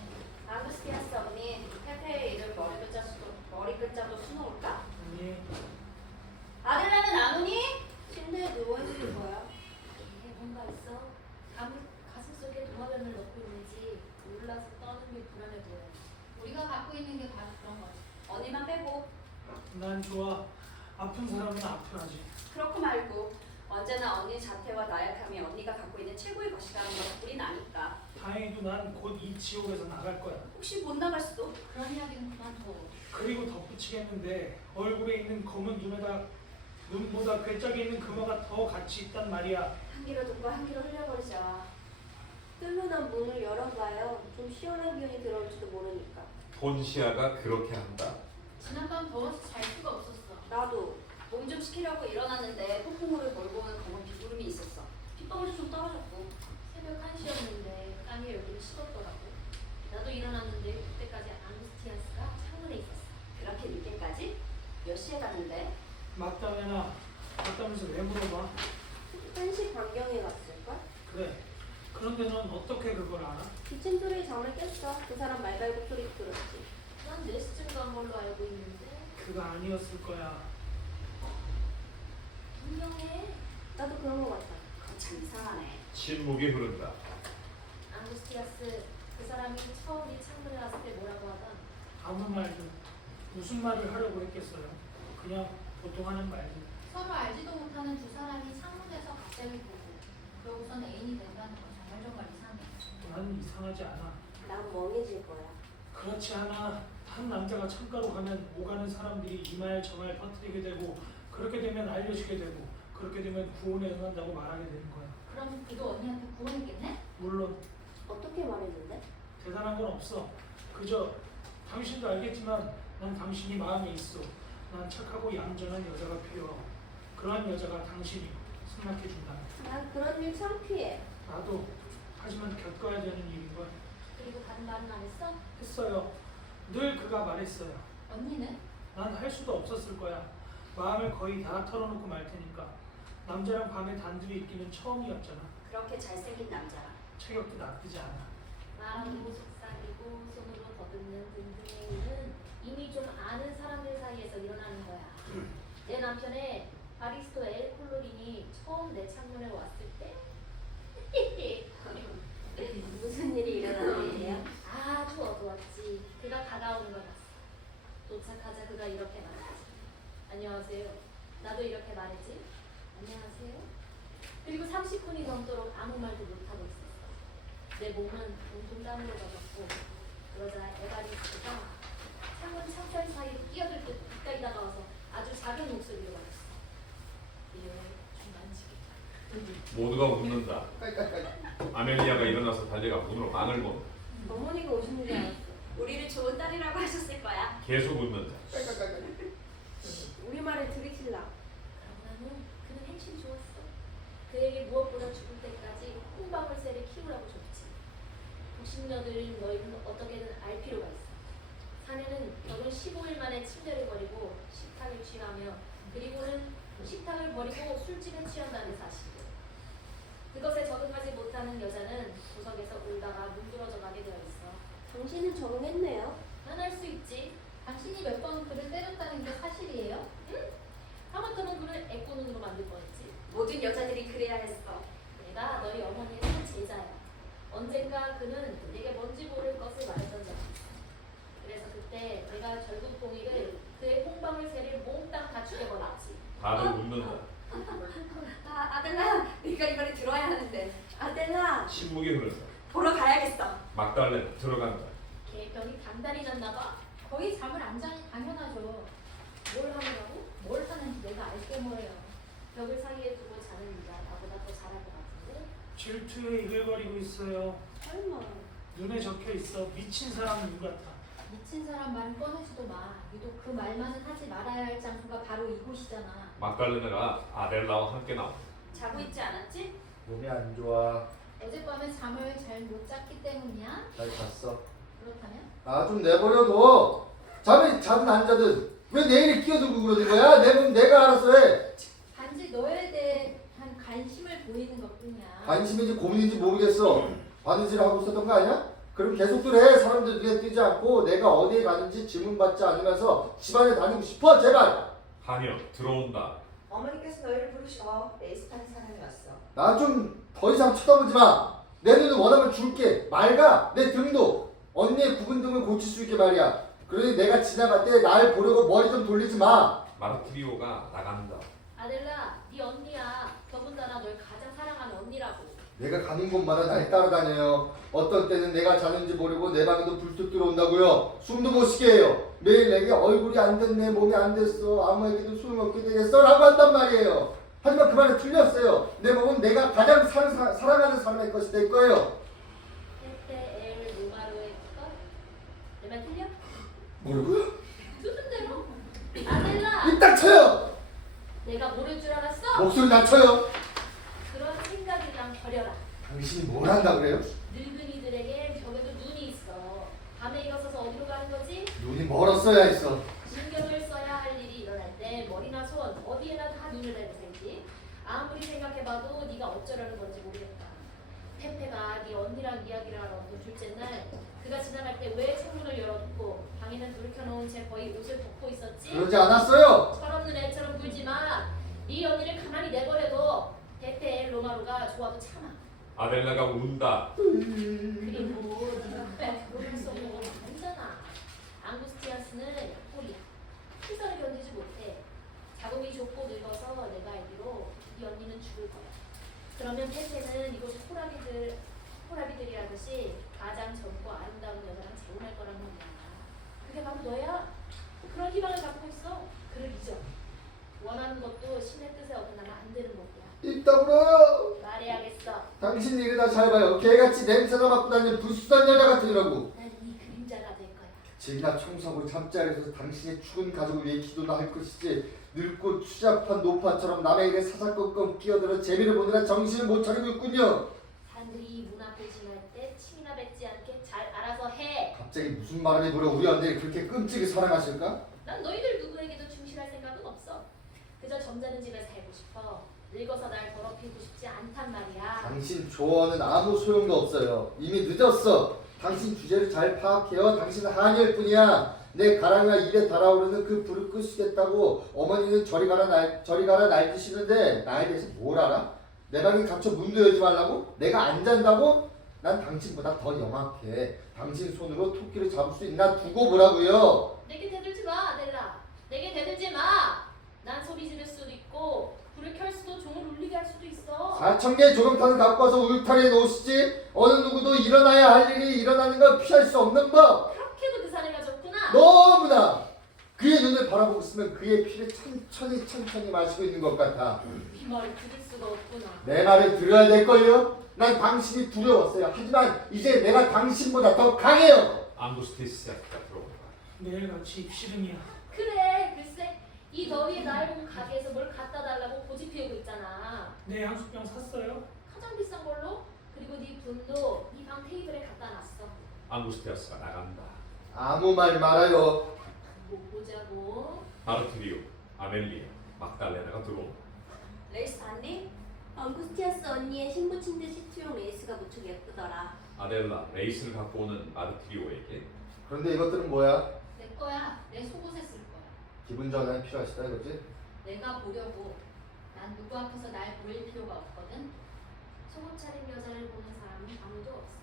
앙구스티아스 어머니, 페페의 이름 머리 글자도 수놓을까? 아니, 아델라는 안 오니? 침대에 누워있을 거야. 이게 뭔가 있어? 가슴 속에 도마뱀을 넣고 있는지 몰라서 떠는 게 불안해 보여. 우리가 갖고 있는 게 바로 그런 거지. 언니만 빼고. 난 좋아. 아픈 사람은 아파야지. 그렇고 말고 언제나 언니 자태와 나약함이 언니가 갖고 있는 최고의 것이라는 걸 우린 아니까. 다행히도 난 곧 이 지옥에서 나갈 거야. 혹시 못 나갈 수도. 그런 이야기는 그만둬. 그리고 덧붙이겠는데 얼굴에 있는 검은 눈보다 괴짝에 있는 금화가 더 가치 있단 말이야. 한 귀로 듣고 한 귀로 흘려버리자. 뜰문한 문을 열어봐요. 좀 시원한 기운이 들어올지도 모르니까. 폰시아가 그렇게 한다. 지난밤 더워서 잘 수가 없었어. 일어났는데 폭풍우를 몰고 오는 검은 비구름이 있었어. 빗방울도 좀 떨어졌고. 새벽 1시였는데 깡이 여기를 식었더라고. 나도 일어났는데 그때까지 앙구스티아스가 창문에 있었어. 그렇게 늦게까지? 몇 시에 갔는데? 맞다면아, 맞다면서 왜 물어봐? 1시 반경에 갔을걸? 그래. 그런데 넌 어떻게 그걸 알아? 기침 소리에 잠을 깼어. 그 사람 말발굽 소리 들었지. 난 4시쯤 간 걸로 알고 있는데 그가 아니었을 거야. 분명해. 나도 그런 거 같아. 그거 참 이상하네. 침묵이 흐른다. 앙구스티아스, 그 사람이 처음 이 창문에 왔을 때 뭐라고 하던? 아무 말도 무슨 말을 하려고 했겠어요. 그냥 보통 하는 말들. 서로 알지도 못하는 두 사람이 창문에서 갑자기 보고 그러고선 애인이 된다는 건 정말 이상해. 난 이상하지 않아. 난 멍해질 거야. 그렇지 않아. 한 남자가 창가로 가면 오가는 사람들이 이 말 저 말 퍼뜨리게 되고, 그렇게 되면 알려지게 되고, 그렇게 되면 구원에 응한다고 말하게 되는 거야. 그럼 그도 언니한테 구원했겠네? 물론 어떻게 말했는데? 대단한 건 없어. 그저 당신도 알겠지만 난 당신이 마음에 있어. 난 착하고 얌전한 여자가 필요하고, 그러한 여자가 당신이 승낙해준다. 난 그런 일 창피해. 나도. 하지만 겪어야 되는 일인걸. 그리고 다른 말은 안 했어? 했어요. 늘 그가 말했어요. 언니는? 난 할 수도 없었을 거야. 마음을 거의 다 털어놓고 말 테니까. 남자랑 밤에 단둘이 있기는 처음이었잖아. 그렇게 잘생긴 남자랑. 체격도 나쁘지 않아. 말하고 속삭이고 손으로 더듬는 등등의 일은 이미 좀 아는 사람들 사이에서 일어나는 거야. 내 남편의 아리스토엘 콜로린이 처음 내 창문에 왔을 때 무슨 일이 일어나는 일이야? 아주 어두웠지. 그가 다가오는 걸 봤어. 도착하자 그가 이렇게 말했지. 안녕하세요. 나도 이렇게 말했지. 안녕하세요. 그리고 30분이 넘도록 아무 말도 못하고 있었어. 내 몸은 온통 땀으로 젖었고, 그러자 에바리스트가 창문 창살 사이로 끼어들 듯 가까이 다가와서 아주 작은 목소리로 말했어. 이래 좀 만지겠다. 모두가 웃는다. 아멜리아가 일어나서 달려가 문으로 망을 건다. 어머니가 오시는 줄 알았어. 우리를 좋은 딸이라고 하셨을 거야. 계속 웃는다. 우리말에 들이실라. 그러나는 그는 행실 좋았어. 그에게 무엇보다 죽을 때까지 홍방울새를 키우라고 줬지. 독신녀들인 너희는 어떻게든 알 필요가 있어. 사내는 결혼 15일 만에 침대를 버리고 식탁을 취하며, 그리고는 식탁을 버리고 술집에 취한다는 사실. 그것에 적응하지 못하는 여자는 구석에서 울다가 문드러져 가게 되어 있어. 당신은 적응했네요. 난 할 수 있지. 당신이 몇 번 그를 때렸다는 게 사실이에요? 하마터면 그를 애꾸눈으로 만들 뻔했지. 모든 여자들이 그래야 했어. 내가 너희 어머니의 한 제자야. 언젠가 그는 내게 뭔지 모를 것을 말했던 적이 있어. 그래서 그때 내가 결국 동이를 그의 홍방울새를 몽땅 다 죽여버렸지. 다들 웃는다. 아들라, 네가 이번에 들어야 하는데. 아델라. 침묵이 흐른다. 보러 가야겠어. 막달레는 들어간다. 개병이 단단히 났나 봐. 거의 잠을 안 자니 당연하죠. 뭘 하느라고? 뭘 하는지 내가 알게 뭐예요. 벽을 사이에 두고 자는 이가 나보다 더 잘할 것 같은데? 질투에 이글거리고 있어요. 설마. 눈에 적혀 있어. 미친 사람 눈 같아. 미친 사람 말은 꺼내지도 마. 유독 그 말만은 하지 말아야 할 장소가 바로 이곳이잖아. 막달레네가 아델라와 함께 나온다. 자고 있지 않았지? 몸이 안 좋아. 어젯밤에 잠을 잘 못 잤기 때문이야? 잘 잤어. 그렇다면? 나 좀 내버려둬. 잠이 자든 안 자든 왜 내일 끼어들고 그러는 거야? 내 몸 내가 알아서 해. 단지 너에 대한 관심을 보이는 것뿐이야. 관심인지 고민인지 모르겠어. 바느질 하고 있었던 거 아니야? 그럼 계속들 해. 사람들 눈에 띄지 않고 내가 어디에 가는지 질문받지 않으면서 집안에 다니고 싶어. 제발. 하녀 들어온다. 어머니께서 너희를 부르셔. 레이스타는 사람이 왔어. 나 좀 더 이상 쳐다보지 마. 내 눈은 원하면 줄게. 맑아. 내 등도. 언니의 굽은 등을 고칠 수 있게 말이야. 그러니 내가 지나갈 때 날 보려고 머리 좀 돌리지 마. 마르티리오가 나간다. 아델라, 네 언니야. 더군다나 널 가장 사랑하는 언니라고. 내가 가는 곳마다 날 따라다녀요. 어떤 때는 내가 자는지 모르고 내 방에도 불쑥 들어온다고요. 숨도 못 쉬게 해요. 매일 내게 얼굴이 안 됐네, 몸이 안 됐어, 아무에게도 소용없게 되겠어 라고 한단 말이에요. 하지만 그 말은 틀렸어요. 내 몸은 내가 가장 사랑하는 사람의 것이 될 거예요. 헤테 엘 로마로의 것? 내 말 틀려? 뭐라고요? 무슨 대로? 아델라! 입 닥쳐요! 내가 모를 줄 알았어? 목소리 낮춰요. 그런 생각을 그냥 버려라. 당신이 뭘 한다 그래요? 늙은이들에게 벽에도 눈이 있어. 밤에 일어서서 어디로 가는 거지? 눈이 멀었어야 했어. 신경을 써야 할 일이 일어날 때 머리나 손 어디에나 다 눈을 대고 살지. 아무리 생각해봐도 네가 어쩌려는 건지 모르겠다. 페페가 네 언니랑 이야기를 하러 온 둘째 날 그가 지나갈 때 왜 창문을 열어놓고 방에는 불을 켜놓은 채 거의 옷을 벗고 있었지? 그러지 않았어요. 철없는 애처럼 굴지 마. 네 언니를 가만히 내버려둬. 페페 로마로가 좋아도 참아. 아델라가 운다. 그리고 네가 왜 그럴 수 없는 건 아니잖아. 앙구스티아스는 약골이야. 시선을 견디지 못해. 자궁이 좁고 늙어서 내가 알기로 네 언니는 죽을 거야. 그러면 페페는 이곳 호라비들이라듯이 가장 젊고 아름다운 여자랑 재혼할 거란 말이야. 그게 바로 너야. 그런 희망을 갖고 있어. 그를 잊어. 원하는 것도 신의 뜻에 어긋나면 안 되는 법이야. 입 다물어요. 말해야겠어. 당신 일을 다 잘 봐요. 개같이 냄새나 맡고 다니는 불순한 여자 같으라고. 난 네 그림자가 될 거야. 집이나 청소하고 잠자리에서 당신의 죽은 가족을 위해 기도나 할 것이지 늙고 추잡한 노파처럼 남의 일에 사사건건 끼어들어 재미를 보느라 정신을 못 차리고 있군요. 사람들이 문 앞을 지날 때 침이나 뱉지 않게 잘 알아서 해. 갑자기 무슨 바람이 불어 우리 언니를 그렇게 끔찍이 사랑하실까? 난 너희들 누구에게도 충실할 생각은 없어. 그저 점잖은 집에 살고 싶어. 늙어서 날 더럽히고 싶지 않단 말이야. 당신 조언은 아무 소용도 없어요. 이미 늦었어. 당신 주제를 잘 파악해요. 당신은 한이일 뿐이야. 내 가랑이와 입에 달아오르는 그 불을 끄시겠다고 어머니는 저리 가라 날뛰시는데 나에 대해서 뭘 알아? 내 방에 갇혀 문도 열지 말라고? 내가 안 잔다고? 난 당신보다 더 영악해. 당신 손으로 토끼를 잡을 수 있나 두고 보라고요. 내게 대들지 마, 아델라. 내게 대들지 마. 난 소리 지를 수도 있고 불을 켤 수도 종을 울리게 할 수도 있어. 4,000개의 조명탄을 갖고 와서 울타리에 놓으시지. 어느 누구도 일어나야 할 일이 일어나는 건 피할 수 없는 법. 그렇게도 그 사람이 가졌구나. 너무나 그의 눈을 바라보고 있으면 그의 피를 천천히 마시고 있는 것 같아. 네 말을 들을 수가 없구나. 내 말을 들어야 될걸요? 난 당신이 두려웠어요. 하지만 이제 내가 당신보다 더 강해요. 앙구스티아스가 들어온다. 내일같이 입시름이야. 그래, 글쎄 이 더위에 날 보고 가게에서 뭘 갖다 달라고 고집 피우고 있잖아. 내 향수병 샀어요? 가장 비싼 걸로. 그리고 네 분도 네 방 테이블에 갖다 놨어. 앙구스티아스가 나간다. 아무 말 말아요. 뭐 보자고. 마르티리오, 아멜리아, 막달레나가 들어온다. 레이스 봤니? 앙구스티아스 언니의 신부 침대 시트용 레이스가 무척 예쁘더라. 아델라, 레이스를 갖고 오는 마르티리오에게 그런데 이것들은 뭐야? 내 거야. 내 속옷에 쓸 거야. 기분 전환이 필요하시다 이거지? 내가 보려고. 난 누구 앞에서 날 보일 필요가 없거든. 속옷 차린 여자를 보는 사람은 아무도 없어.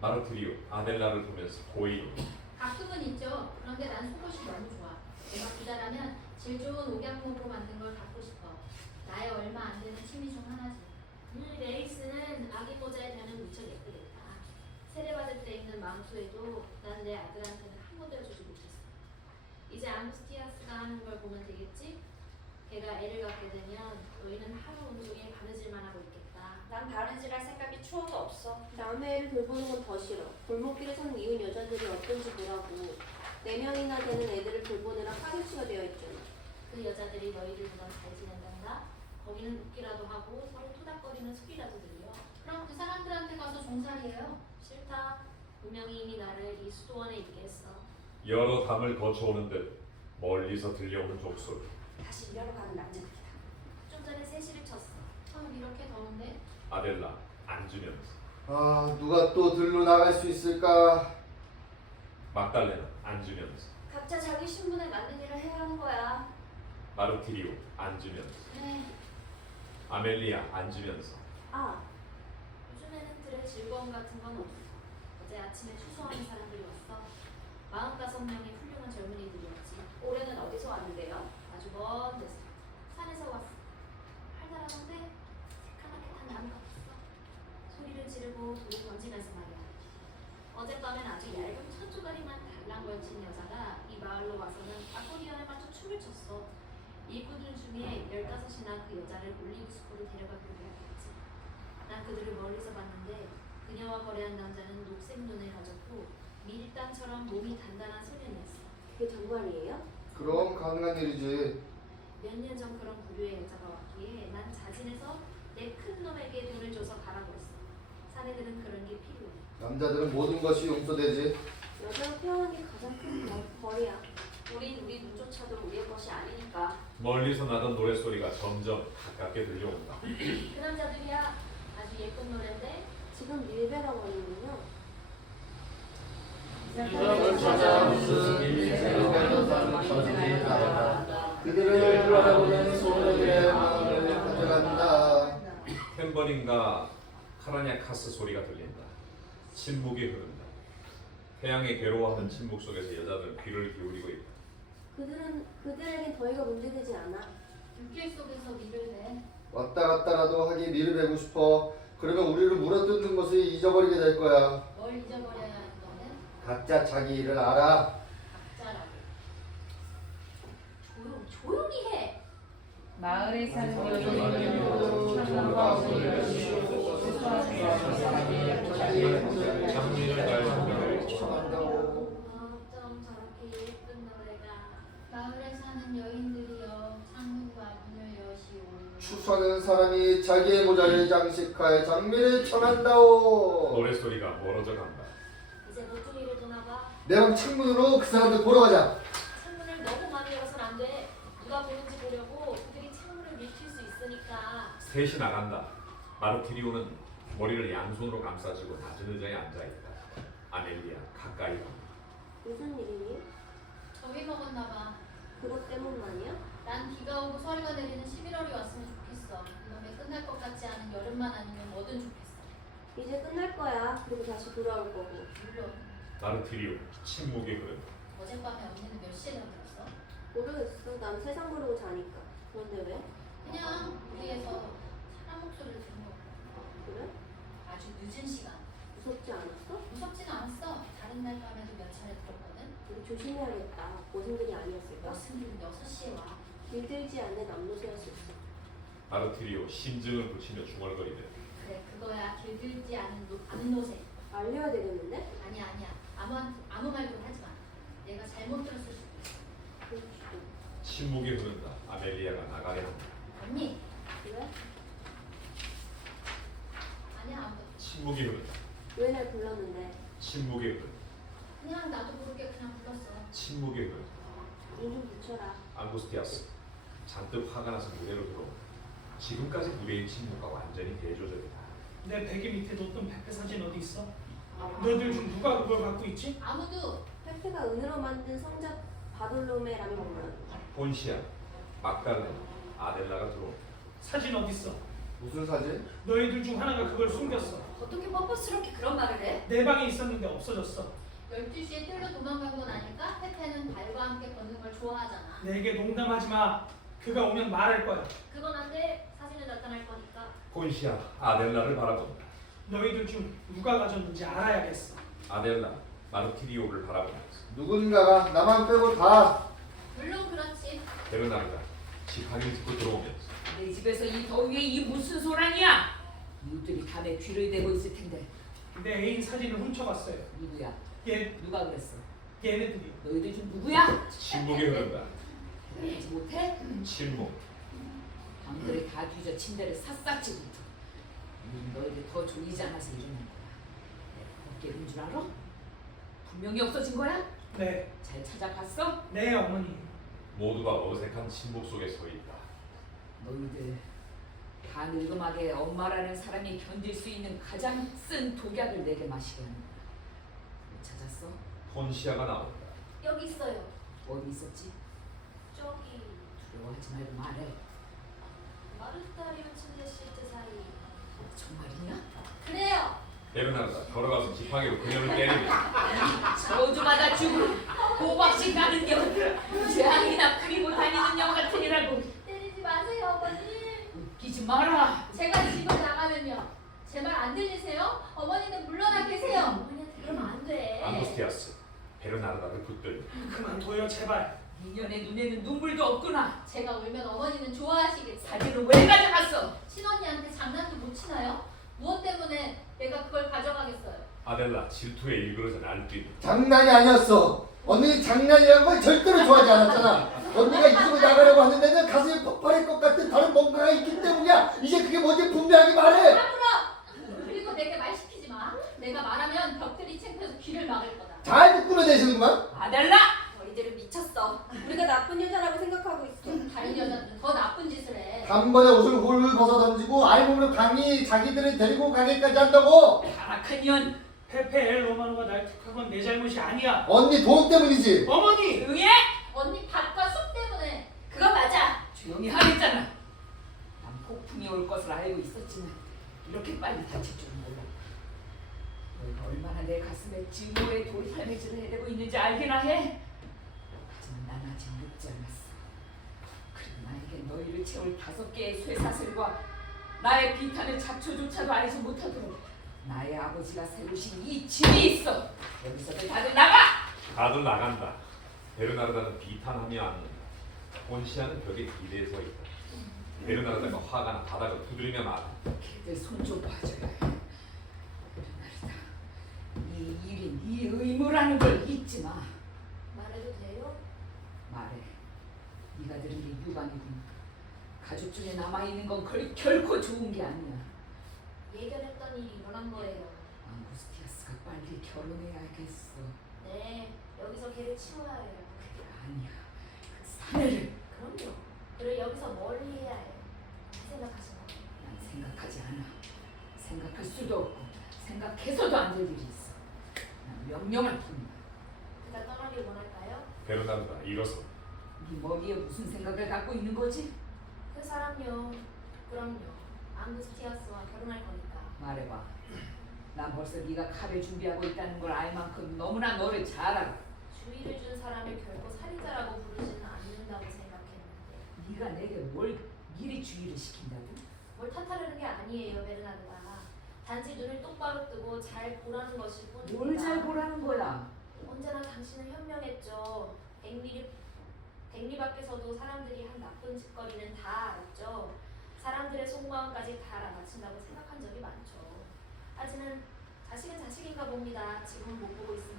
마르티리오, 아델라를 보면서 고이 가끔은 있죠. 그런데 난 속옷이 너무 좋아. 내가 부자라면 제일 좋은 옥양목으로 만든 걸 갖고 싶어. 나의 얼마 안 되는 취미 중 하나지. 레이스는 아기 모자에 대면 무척 예쁘겠다. 세례받을 때 입는 망토에도 난 내 아들한테는 한 번도 해주지 못했어. 이제 앙구스티아스가 하는 걸 보면 되겠지? 걔가 애를 갖게 되면 너희는 하루 온종일 바느질만 하고 있겠다. 난 바느질할 생각이 추워도 없어. 남의 애를 돌보는 건 더 싫어. 골목길에 사는 이웃 여자들이 어떤지 보라고. 4명이나 되는 애들을 돌보느라 파김치가 되어 있잖아. 그 여자들이 너희들보다 잘 지낸단다. 거기는 웃기라도 하고 서로 토닥거리는 소리라도 들려. 그럼 그 사람들한테 가서 종살이에요. 싫다. 분명히 이미 나를 이 수도원에 있게 했어. 여러 담을 거쳐오는 듯 멀리서 들려오는 족소리. 다시 일하러 가는 남자들이다. 좀 전에 세시를 쳤어. 이렇게 더운데. 아델라, 앉으면서 아 누가 또 들로 나갈 수 있을까? 막달레나, 앉으면서 각자 자기 신분에 맞는 일을 해야 하는 거야. 마르티리오, 앉으면서 네. 아멜리아, 앉으면서 아, 요즘에는 들의 즐거움 같은 건 없어. 어제 아침에 추수하는 사람들이 왔어. 45명의 훌륭한 젊은이들이었지. 올해는 어디서 왔는데요? 아주 먼 데서. 산에서 왔어. 활달하던데 새까맣게 탄 나무가 있어. 소리를 지르고 돌을 던지면서 말이야. 어젯밤엔 아주 얇은 천조가리만 달랑 걸친 여자가 이 마을로 와서는 아코디언에 맞춰 춤을 췄어. 일꾼들 중에 15이나 그 여자를 올리브 숲으로 데려가기로 계약했지. 난 그들을 멀리서 봤는데 그녀와 거래한 남자는 녹색 눈을 가졌고 밀당처럼 몸이 단단한 소년이었어. 그게 정말이에요? 그럼 가능한 일이지. 몇 년 전 그런 부류의 여자가 왔기에 난 자진해서 내 큰 놈에게 돈을 줘서 가라고 했어. 사내들은 그런 게 필요해. 남자들은 모든 것이 용서되지. 여자가 태어난 게 가장 큰 벌이야. 우린 우리 눈조차도 우리의 것이 아니니까. 멀리서 나던 노랫소리가 점점 가깝게 들려온다. 그 남자들이야. 아주 예쁜 노래인데. 지금 밀베라고 하는군요. 세상을 찾아 무슨 일생을 변호사는 전쟁에 나가다 그들을 바라보는 소녀들의 마음을 가져간다. 탬버린과 카라냐카스 소리가 들린다. 침묵이 흐른다. 태양의 괴로워하는 침묵 속에서 여자들은 귀를 기울이고 있다. 그들에겐 더위가 문제되지 않아. 물길 속에서 밀을 내. 왔다 갔다라도 하기 밀을 베고 싶어. 그러면 우리를 물어뜯는 것을 잊어버리게 될 거야. 뭘 잊어버려야 하는 거는 각자 자기 일을 알아. 각자라고. 조용히 해. 마을에 사는 여인들도 정과 오늘 쉬고 수수한 사람이 장미를 날 생각을 청한다고. 어쩜 저렇게 예쁜 노래가. 마을에 사는 여인들이여 창문과 문을 여시오. 추수하는 사람이 자기의 모자를 장식하여 장미를 청한다오. 노랫소리가 멀어져 간다. 이제 모퉁이를 도나봐. 내 방 창문으로 그 사람들 보러 가자. 창문을 너무 많이 열어서는 안 돼. 누가 보는지 보려고 그들이 창문을 밀칠 수 있으니까. 셋이 나간다. 마르티리오는 머리를 양손으로 감싸지고 낮은 의자에 앉아있다. 아멜리아 가까이 간다. 무슨 일이니? 더위 먹었나 봐. 그것 때문만이야? 난 비가 오고 서리가 내리는 11월이 왔으면 좋겠어. 이놈의 끝날 것 같지 않은 여름만 아니면 뭐든 좋겠어. 이제 끝날 거야. 그리고 다시 돌아올 거고. 물론 마르티리오 침묵이 흐른다. 어젯밤에 언니는 몇 시에 잠들었어? 모르겠어. 난 세상 모르고 자니까. 그런데 왜? 그냥 무리에서 사람 목소리를 들은 거. 그래? 아주 늦은 시간. 무섭지 않았어? 무섭진 않았어. 다른 날 밤에도 몇 차례 들었거든. 우리 조심해야겠다. 무슨 일이 아니었을까? 무슨 일은 6시에 와. 길들지 않는 남노소였을까? 마르티리오 심증을 붙이며 중얼거리듯. 그래 그거야. 길들지 않은 암노새. 알려야 되겠는데? 아니야. 아무 말도 하지 마. 내가 잘못 들었을 수도 있어. 그렇지도. 침묵이 흐른다. 아멜리아가 나가려 한다. 언니. 그래? 아니야 아무도. 침묵이 흐른다. 왜 날 불렀는데? 침묵이 흐른다. 그냥 나도 모르게 그냥 불렀어. 침묵이 흐른다. 이좀 붙여라. 앙구스티아스 잔뜩 화가 나서 무대로 들어온다. 지금까지 무대의 침묵과 완전히 대조적이다. 내 베개 밑에 뒀던 페페 사진 어디 있어? 너희들 중 누가 그걸 갖고 있지? 아무도. 페페가 은으로 만든 성자 바돌로메라는 건가? 폰시아, 막달레, 아델라가 들어온다. 사진 어디 있어? 무슨 사진? 너희들 중 하나가 그걸 숨겼어. 어떻게 뻔뻔스럽게 그런 말을 해? 내 방에 있었는데 없어졌어. 12시에 뜰로 도망간 건 아닐까? 페페는 발과 함께 걷는 걸 좋아하잖아. 내게 농담하지 마. 그가 오면 말할 거야. 그건 안 돼. 사진에 나타날 거니까. 폰시아, 아델라를 바라본다. 너희들 중 누가 가졌는지 알아야겠어. 아델라, 마르티리오를 바라보면서 누군가가 나만 빼고 다. 물론 그렇지. 베르나르다 지팡이를 듣고 들어오면서 내 집에서 이 더위에 이 무슨 소란이야? 이웃들이 다 내 귀를 대고 있을 텐데. 내 애인 사진을 훔쳐갔어요. 누구야? 누가 그랬어? 얘네들이. 너희들 중 누구야? 침묵이 흐른다. 알지 못해? 침묵. 방들이 다 뒤져 침대를 샅샅이 훑어. 너희들 더 졸리지 않아서 일어난 거야. 내가 어깨 줄 알아? 분명히 없어진 거야? 네, 잘 찾아봤어? 네 어머니. 모두가 어색한 침묵 속에 서 있다. 너희들 다 늙음하게 엄마라는 사람이 견딜 수 있는 가장 쓴 독약을 내게 마시게 하는 거야. 못 찾았어? 폰시아가 나온다. 여기 있어요. 어디 있었지? 저기 두려워하지 말고 말해. 마르타리오 침대 시트 사이. 정말이냐? 그래요. 베르나르다 걸어가서 지팡이로 그녀를 때리며 저주마다 죽음 호박씩 나는 영 재앙이나 그리고 다니는 영 같으니라고. 때리지 마세요 어머님. 웃기지 마라. 제가 집을 나가면요. 제 말 안 들리세요? 어머니는 물러나 계세요. 어머니한테 그러면 안 돼. 앙구스티아스 베르나르다를 붙들며 그만둬요 제발. 미녀의 눈에는 눈물도 없구나. 제가 울면 어머니는 좋아하시겠죠. 사진을 왜 가져갔어? 친언니한테 장난도 못 치나요? 무엇 때문에 내가 그걸 가져가겠어요? 아델라 질투에 일그러져 날뛴다. 장난이 아니었어. 언니 장난이라는 걸 절대로 좋아하지 않았잖아. 언니가 이 집을 나가려고 하는 데는 가슴이 폭발할 것 같은 다른 뭔가가 있기 때문이야. 이제 그게 뭔지 분명하게 말해. 다물어! 그리고 내게 말 시키지 마. 내가 말하면 벽들이 창피해서 귀를 막을 거다. 잘 듣고는 되시는구만. 아델라! 너희들은 미쳤어. 우리가 나쁜 여자라고 생각하고 있어. 다른 여자들은 더 나쁜 짓을 해. 단번에 옷을 훌훌 벗어 던지고 알몸으로 감히 자기들을 데리고 가기까지 한다고. 타락한 년 페페 엘 로마노가 날 택한 건 내 잘못이 아니야. 언니 돈 때문이지. 어머니! 조용히 해! 언니 밭과 숲 때문에. 그건 맞아. 조용히 하랬잖아. 난 폭풍이 올 것을 알고 있었지만 이렇게 빨리 다칠 줄은 몰라. 너희가 얼마나 내 가슴에 증오의 돌팔매질을 해대고 있는지 알기나 해. 하지만 난 아직 늙지 않았어. 그리고 나에겐 너희를 채울 5개의 쇠사슬과 나의 비탄의 잡초조차도 알지 못하도록 나의 아버지가 세우신 이 집이 있어. 여기서들 다들 나가! 다들 나간다. 베르나르다는 비탄하며 앉는다. 본시아는 벽에 기대서 있다. 베르나르다가 화가 나 바닥을 두드리며 말한다. 걔들 손 좀 봐줘야 해. 베르나르다, 이 일이 네 의무라는 걸 잊지 마. 말해도 돼요? 말해. 네가 들은 게 유감이군. 가족 중에 남아있는 건 결코 좋은 게 아니야. 예견했던 일이 일어난 거예요. 앙구스티아스가 빨리 결혼해야겠어. 네, 여기서 걔를 치워야 해요. 그게 아니야. 그 사내를 그럼요. 그를 여기서 멀리 해야 해요. 생각하시나? 난 생각하지 않아. 생각할 수도 없고 생각해서도 안 될 일이 있어. 난 명령을 뿐이야. 그가 떠나길 원할까요? 베르나르다 일어서. 네 머리에 무슨 생각을 갖고 있는 거지? 그 사람요. 그럼요. 앙구스티아스와 결혼할 거니까. 말해봐. 난 벌써 네가 칼을 준비하고 있다는 걸 알 만큼 너무나 너를 잘 알아. 주의를 준 사람을 결코 살인자라고 부르지는 않는다고 생각했는데 네가 내게 뭘 미리 주의를 시킨다고? 뭘 탓하려는 게 아니에요, 베르나르다. 단지 눈을 똑바로 뜨고 잘 보라는 것일 뿐입니다. 뭘 잘 보라는 거야? 언제나 당신은 현명했죠. 백리 밖에서도 사람들이 한 나쁜 짓거리는 다 알았죠. 사람들의 속마음까지 다 알아맞힌다고 생각한 적이 많죠. 하지만 자식은 자식인가 봅니다. 지금은 못 보고 있으니.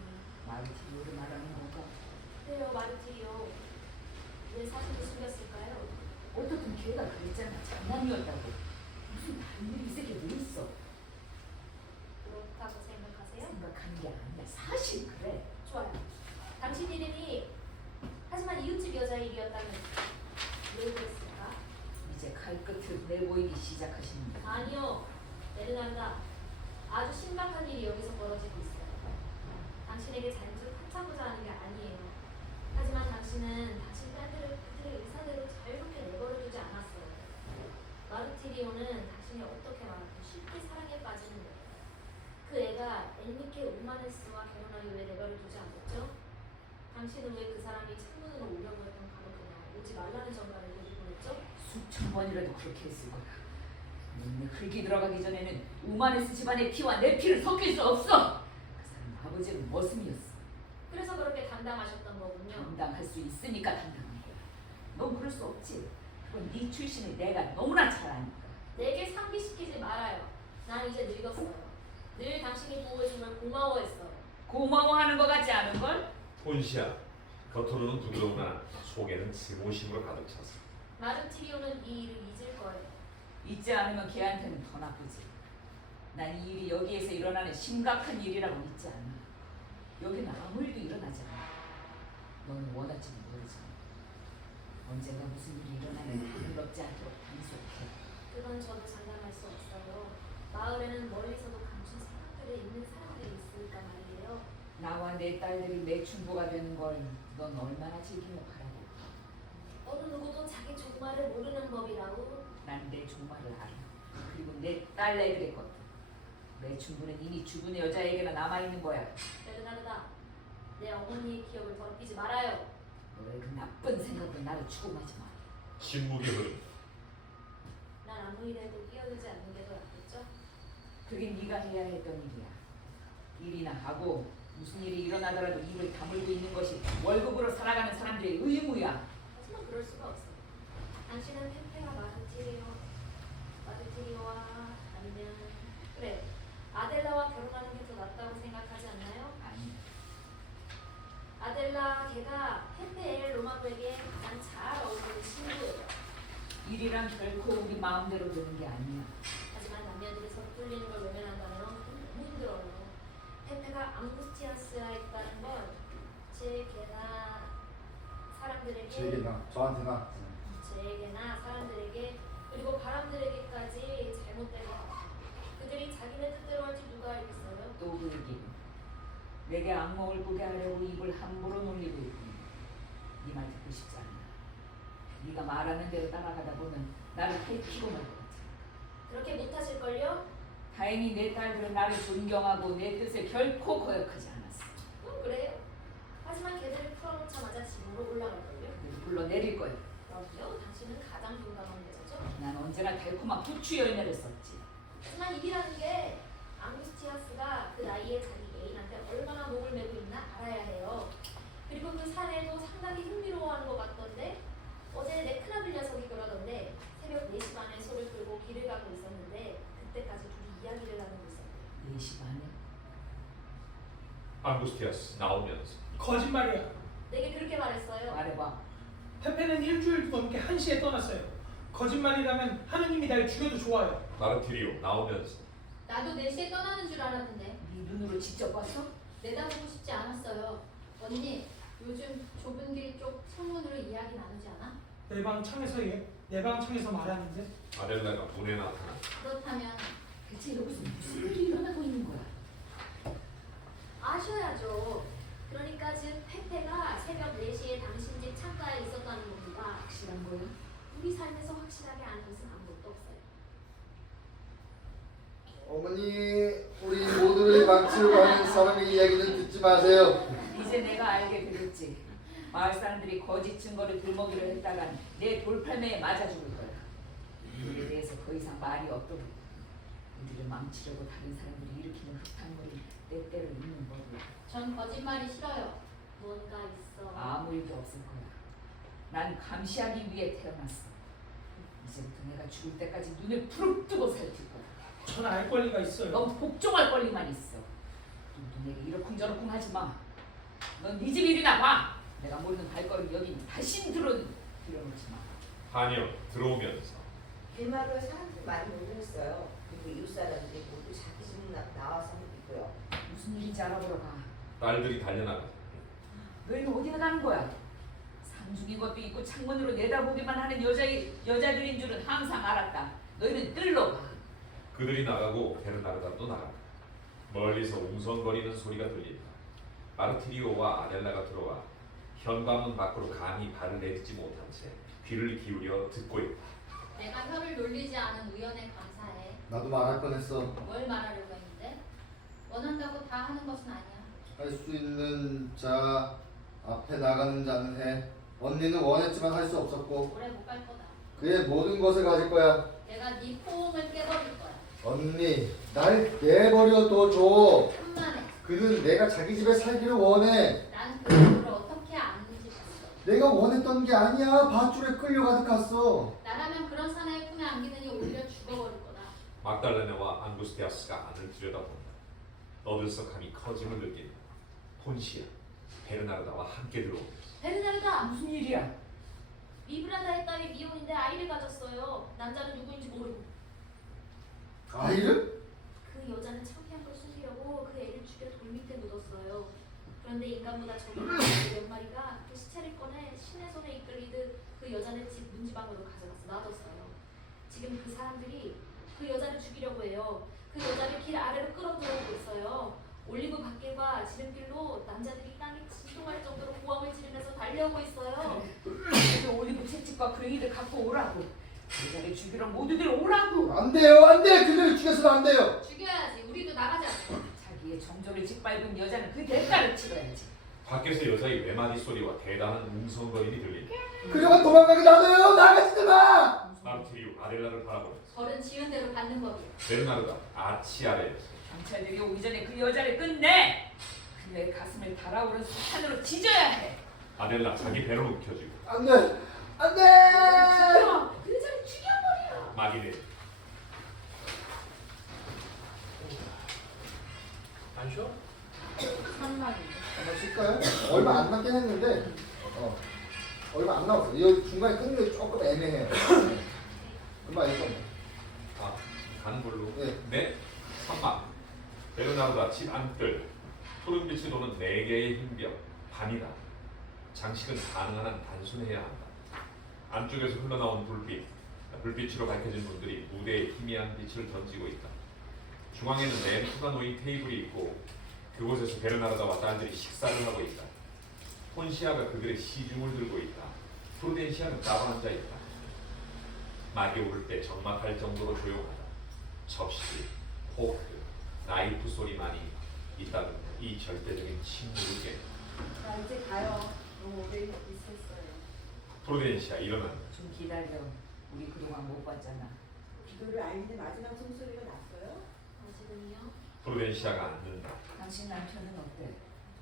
마르티리오를 말하는 건가? 그래요, 마르티리오. 왜 사실을 숨겼을까요? 어떻든 걔가 그랬잖아. 장난이었다고. 무슨 다른 일이 있을 게 뭐 있어? 그렇다고 생각하세요? 생각하는 게 아니야. 사실 그래. 좋아요. 당신 이름이 하지만 이웃집 여자 일이었다면 왜 그랬을까? 이제 칼끝을 내보이기 시작하십니다. 아니요, 베르난다. 아주 심각한 일이 여기서 벌어지고 있어요. 당신에게 잔뜩 하찮고자 하는 게 아니에요. 하지만 당신은 당신 딸들을 그들의 의사대로 자유롭게 내버려두지 않았어요. 마르티리오는 당신이 어떻게 말하든 쉽게 사랑에 빠지는 거예요. 그 애가 엔리케 우마네스와 결혼하기 위해 내버려두지 않았죠? 당신은 왜 그 사람이 창문으로 오려고 했던 감옥에 오지 말라는 전가를 보냈죠? 수천 번이라도 그렇게 했을 거야. 눈에 흙이 들어가기 전에는 우마네스 집안의 피와 내 피를 섞일 수 없어. 그 사람 아버지는 머슴이었어. 그래서 그렇게 담당하셨던 거군요. 감당할 수 있으니까 담당한 거야. 넌 그럴 수 없지. 그건 네 출신을 내가 너무나 잘 아니까. 내게 상기시키지 말아요. 난 이제 늙었어요. 늘 당신이 보호해주면 고마워했어요. 고마워하는 것 같지 않은 걸? 본시아. 겉으로는 부드러우나 속에는 증오심으로 가득 찼어. 마르티리오는 이 일을 잊을 거예요. 잊지 않으면 걔한테는 더 나쁘지. 난 이 일이 여기에서 일어나는 심각한 일이라고 믿지 않아. 여기는 아무 일도 일어나지 않아. 너는 원할지는 모르지만 언젠가 무슨 일이 일어나면 불럽지 않도록 단속해. 그건 저도 장담할 수 없어요. 마을에는 멀리서도 감춘 사람들이 있는 사람들이 있으니까 말이에요. 나와 내 딸들이 매춘부가 되는 걸 넌 얼마나 즐기며 바라고. 어느 누구도 자기 종말을 모르는 법이라고. 난 내 종말을 알아. 그리고 내 딸애들의 것도. 매춘부는 이미 죽은 여자에게나 남아있는 거야. 베르나르다, 내 어머니의 기억을 더럽히지 말아요. 너의 그 나쁜 생각으로 나를 추궁하지 마. 침묵이 흐른다. 난 아무 일에도 끼어들지 않는 게 더 낫겠죠? 그게 네가 해야 했던 일이야. 일이나 하고 무슨 일이 일어나더라도 입을 다물고 있는 것이 월급으로 살아가는 사람들의 의무야. 하지만 그럴 수가 없어요. 당신은 펜페와 마르티리오와 아니면 그래 아델라와 결혼하는 게 더 낫다고 생각하지 않나요? 아니. 아델라 걔가 페페 로마부에게 가장 잘 어울리는 친구예요. 일이란 결코 우리 마음대로 되는 게 아니야. 하지만 남녀들이 섣불리는 걸 외면한다면 너무 힘들어요. 페페가 앙구스티아스가 있다는 건 제게나 사람들에게 저한테나 제게나 사람들에게 그리고 바람들에게까지 잘못된 것 같아요. 그들이 자기네 뜻대로 할지 누가 알겠어요? 또 그 얘기. 내게 악몽을 꾸게 하려고 입을 함부로 놀리고 있군. 네 말 듣고 싶지 않아. 네가 말하는 대로 따라가다 보면 나를 해치고 말 것 같아. 그렇게 못하실걸요? 다행히 내 딸들은 나를 존경하고 내 뜻에 결코 거역하지 않았어. 그래요. 하지만 걔들을 풀어놓자마자 집으로 올라갈걸요? 그들을 불러내릴 거야. 그럼요. 당신은 가장 둔감한 여자죠. 난 언제나 달콤한 부추 열매를 썼지. 하지만 일이라는 게 앙구스티아스가 그 나이에 자기 애인한테 얼마나 목을 메고 있나 알아야 해요. 그리고 그 사내도 상당히 흥미로워하는 것 같던데 어제 내 큰아들 녀석이 그러던데 새벽 4시 반에 소를 끌고 길을 가고 있었는데 그때까지 둘이 이야기를 나누고 있었대요. 4시 반에? 앙구스티아스 나오면서 거짓말이야. 내게 그렇게 말했어요. 말해봐. 페페는 일주일도 넘게 1시에 떠났어요. 거짓말이라면 하느님이 날 죽여도 좋아요. 마르티리오 나오면서 나도 4시에 떠나는 줄 알았는데 네 눈으로 직접 봤어? 내다보고 싶지 않았어요. 언니, 요즘 좁은 길 쪽 창문으로 이야기 나누지 않아? 내 방 창에서 말하는데 아델라가 문에 나타나 그렇다면 대체 여기서 무슨 일이 일어나고 있는 거야? 아셔야죠. 그러니까 즉 페페가 새벽 4시에 당신 집 창가에 있었다는 겁니다. 확실한 거야? 우리 삶에서 확실하게 아는 것은 아무것도 없어요. 어머니 우리 모두를 망치려고 하는 사람의 이야기는 듣지 마세요. 이제 내가 알게 되겠지. 마을 사람들이 거짓 증거를 들먹이려 했다간 내 돌팔매에 맞아 죽을 거야. 이에 대해서 더 이상 말이 없도록 우리를 망치려고 다른 사람들이 일으키는 흙탕물이 때때로 있는 법이야. 전 거짓말이 싫어요. 뭔가 있어. 아무 일도 없을 거야. 난 감시하기 위해 태어났어. 이제부터 내가 죽을 때까지 눈을 부릅뜨고 살필 거야. 전 알 권리가 있어요. 넌 복종할 권리만 있어. 눈에게 이러쿵저러쿵 하지 마. 넌 네 집 일이나 봐. 내가 모르는 발걸음 여긴 다신 들어놓지 마. 한여 들어오면서 길마루에 사람들이 많이 모여있어요. 그리고 이웃 사람들이 모두 자기 집 나와서 있고요. 무슨 일인지 알아보러 가. 딸들이 달려나가 너희는 어디 가는 거야? 상중인 것도 있고 창문으로 내다보기만 하는 여자들인 줄은 항상 알았다. 너희는 뜰로 가. 그들이 나가고 베르나르다도 나간다. 멀리서 웅성거리는 소리가 들린다. 마르티리오와 아델라가 들어와 현관문 밖으로 감히 발을 내딛지 못한 채 귀를 기울여 듣고 있다. 내가 혀를 놀리지 않은 우연에 감사해. 나도 말할 뻔했어. 뭘 말하려고 했는데? 원한다고 다 하는 것은 아니야. 할 수 있는 자 앞에 나가는 자는 해. 언니는 원했지만 할 수 없었고 오래 못 갈 거다. 그의 모든 것을 가질 거야. 내가 네 포옹을 깨버릴 거야. 언니 날 내버려둬 줘. 천만에. 그는 내가 자기 집에 살기를 원해. 난 그 집을 어떻게 아는지 봤어. 내가 원했던 게 아니야. 밧줄에 끌려가듯 갔어. 나라면 그런 사나이 품에 안기느니 오히려 죽어버릴 거다. 막달레네와 앙구스티아스가 안을 들여다본다. 너들썩함이 커짐을 느낀다. 폰시아, 베르나르다와 함께 들어오면서 베르나르다! 무슨 일이야? 리브라다의 딸이 미혼인데 아이를 가졌어요. 남자는 누구인지 모르고. 아이를? 그 여자는 창피한 걸 숨기려고 그 애를 죽여 돌 밑에 묻었어요. 그런데 인간보다 적은 몇 마리가 그 시체를 꺼내 신의 손에 이끌리듯 그 여자네 집 문지방으로 가져가서 놔뒀어요. 지금 그 사람들이 그 여자를 죽이려고 해요. 그 여자를 길 아래로 끌어들여오고 있어요. 올리브 밭길과 지름길로 남자들이 땅에 진동할 정도로 고함을 지르면서 달려오고 있어요. 그래서 올리브 채찍과 그랭이를 갖고 오라고. 여자를 죽이러 모두들 오라고. 안 돼요, 안 돼. 그들을 죽여서는 안 돼요. 죽여야지. 우리도 나가자. 자기의 정조를 짓밟은 여자는 그 대가를 치러야지. 밖에서 여자의 외마디 소리와 대단한 웅성거림이 들린다. 그녀가 도망가게 놔둬요. 나가지도 마. 마르티리오 아델라를 바라보면서 벌은 지은 대로 받는 법이야. 베르나르다 아치 아래에서 경찰들이 오기 전에 그 여자를 끝내. 그녀의 가슴을 달아오른 수탄으로 찢어야 해. 아델라 자기 배로 움켜쥐고 안 돼, 안 돼. 죽여! 그 여자를 죽여버려. 마기네 안 쉬어? 산만이. 한번 쉴까요? 얼마 안 남았. 안 나왔어. 여기 중간에 끊는 게 조금 애매해요. 금방 읽어. 아, 가는 걸로. 네. 네. 3막. 베르나르다 집 안뜰. 푸른 빛이 도는 4개의 흰벽. 반이다. 장식은 가능한 한 단순해야 한다. 안쪽에서 흘러나온 불빛으로 밝혀진 분들이 무대에 희미한 빛을 던지고 있다. 중앙에는 램프가 놓인 테이블이 있고 그곳에서 베르나르다와 딸들이 식사를 하고 있다. 폰시아가 그들의 시중을 들고 있다. 프루덴시아는 따로 앉아 있다. 막이 오를 때 적막할 정도로 조용하다. 접시, 포크, 나이프 소리만이 있다는 이 절대적인 침묵을 깨. 자 이제 가요. 너무 오래 있었어요. 프루덴시아 일어나. 좀 기다려. 우리 그동안 못 봤잖아. 기도를 알리는 마지막 종소리가 났어요? 아직은요? 프루덴시아가 앉는다. 당신 남편은 어때?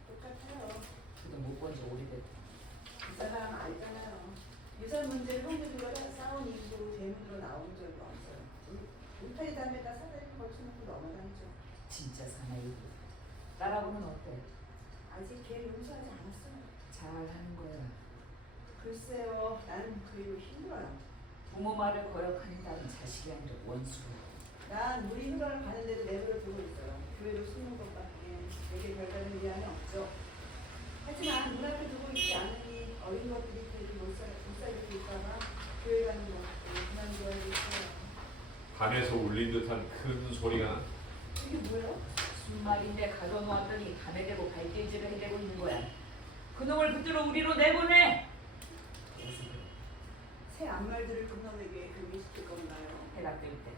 똑같아요. 그도 못 본 지 오래됐다. 그 사람 알잖아요. 유산 문제를 형제들과 싸운 이후로 대문으로 나온 적이 없어요. 울타리 담에다 사다리를 걸쳐놓고 넘어다니죠. 진짜 사나이. 딸하고는 어때? 아직 걔를 용서하지 않았어요. 잘하는 거야. 글쎄요, 나는 그리고 힘들어요. 부모 말을 거역하는 딸은 자식이 아니라 원수야. 난 우리 휴가를 가는데도 내버려 두고 있어요. 교회로 숨는 것밖에 내게 별다른 위안이 없죠. 하지만 눈앞에 두고 있지 않으니 어린 것들이 그에게 못 살게 될까봐 교회 가는 것도 그만둬야겠어요. 밤에서 울린 듯한 큰 소리가 난다. 이게 뭐예요? 순말인데 가둬놓았더니 밤에 대고 발길질을 해대고 있는 거야. 그놈을 붙들어 우리로 내보내! 그래서 그래. 새 암말들을 그놈에게 교미시킬 건가요? 해가 뜰 때.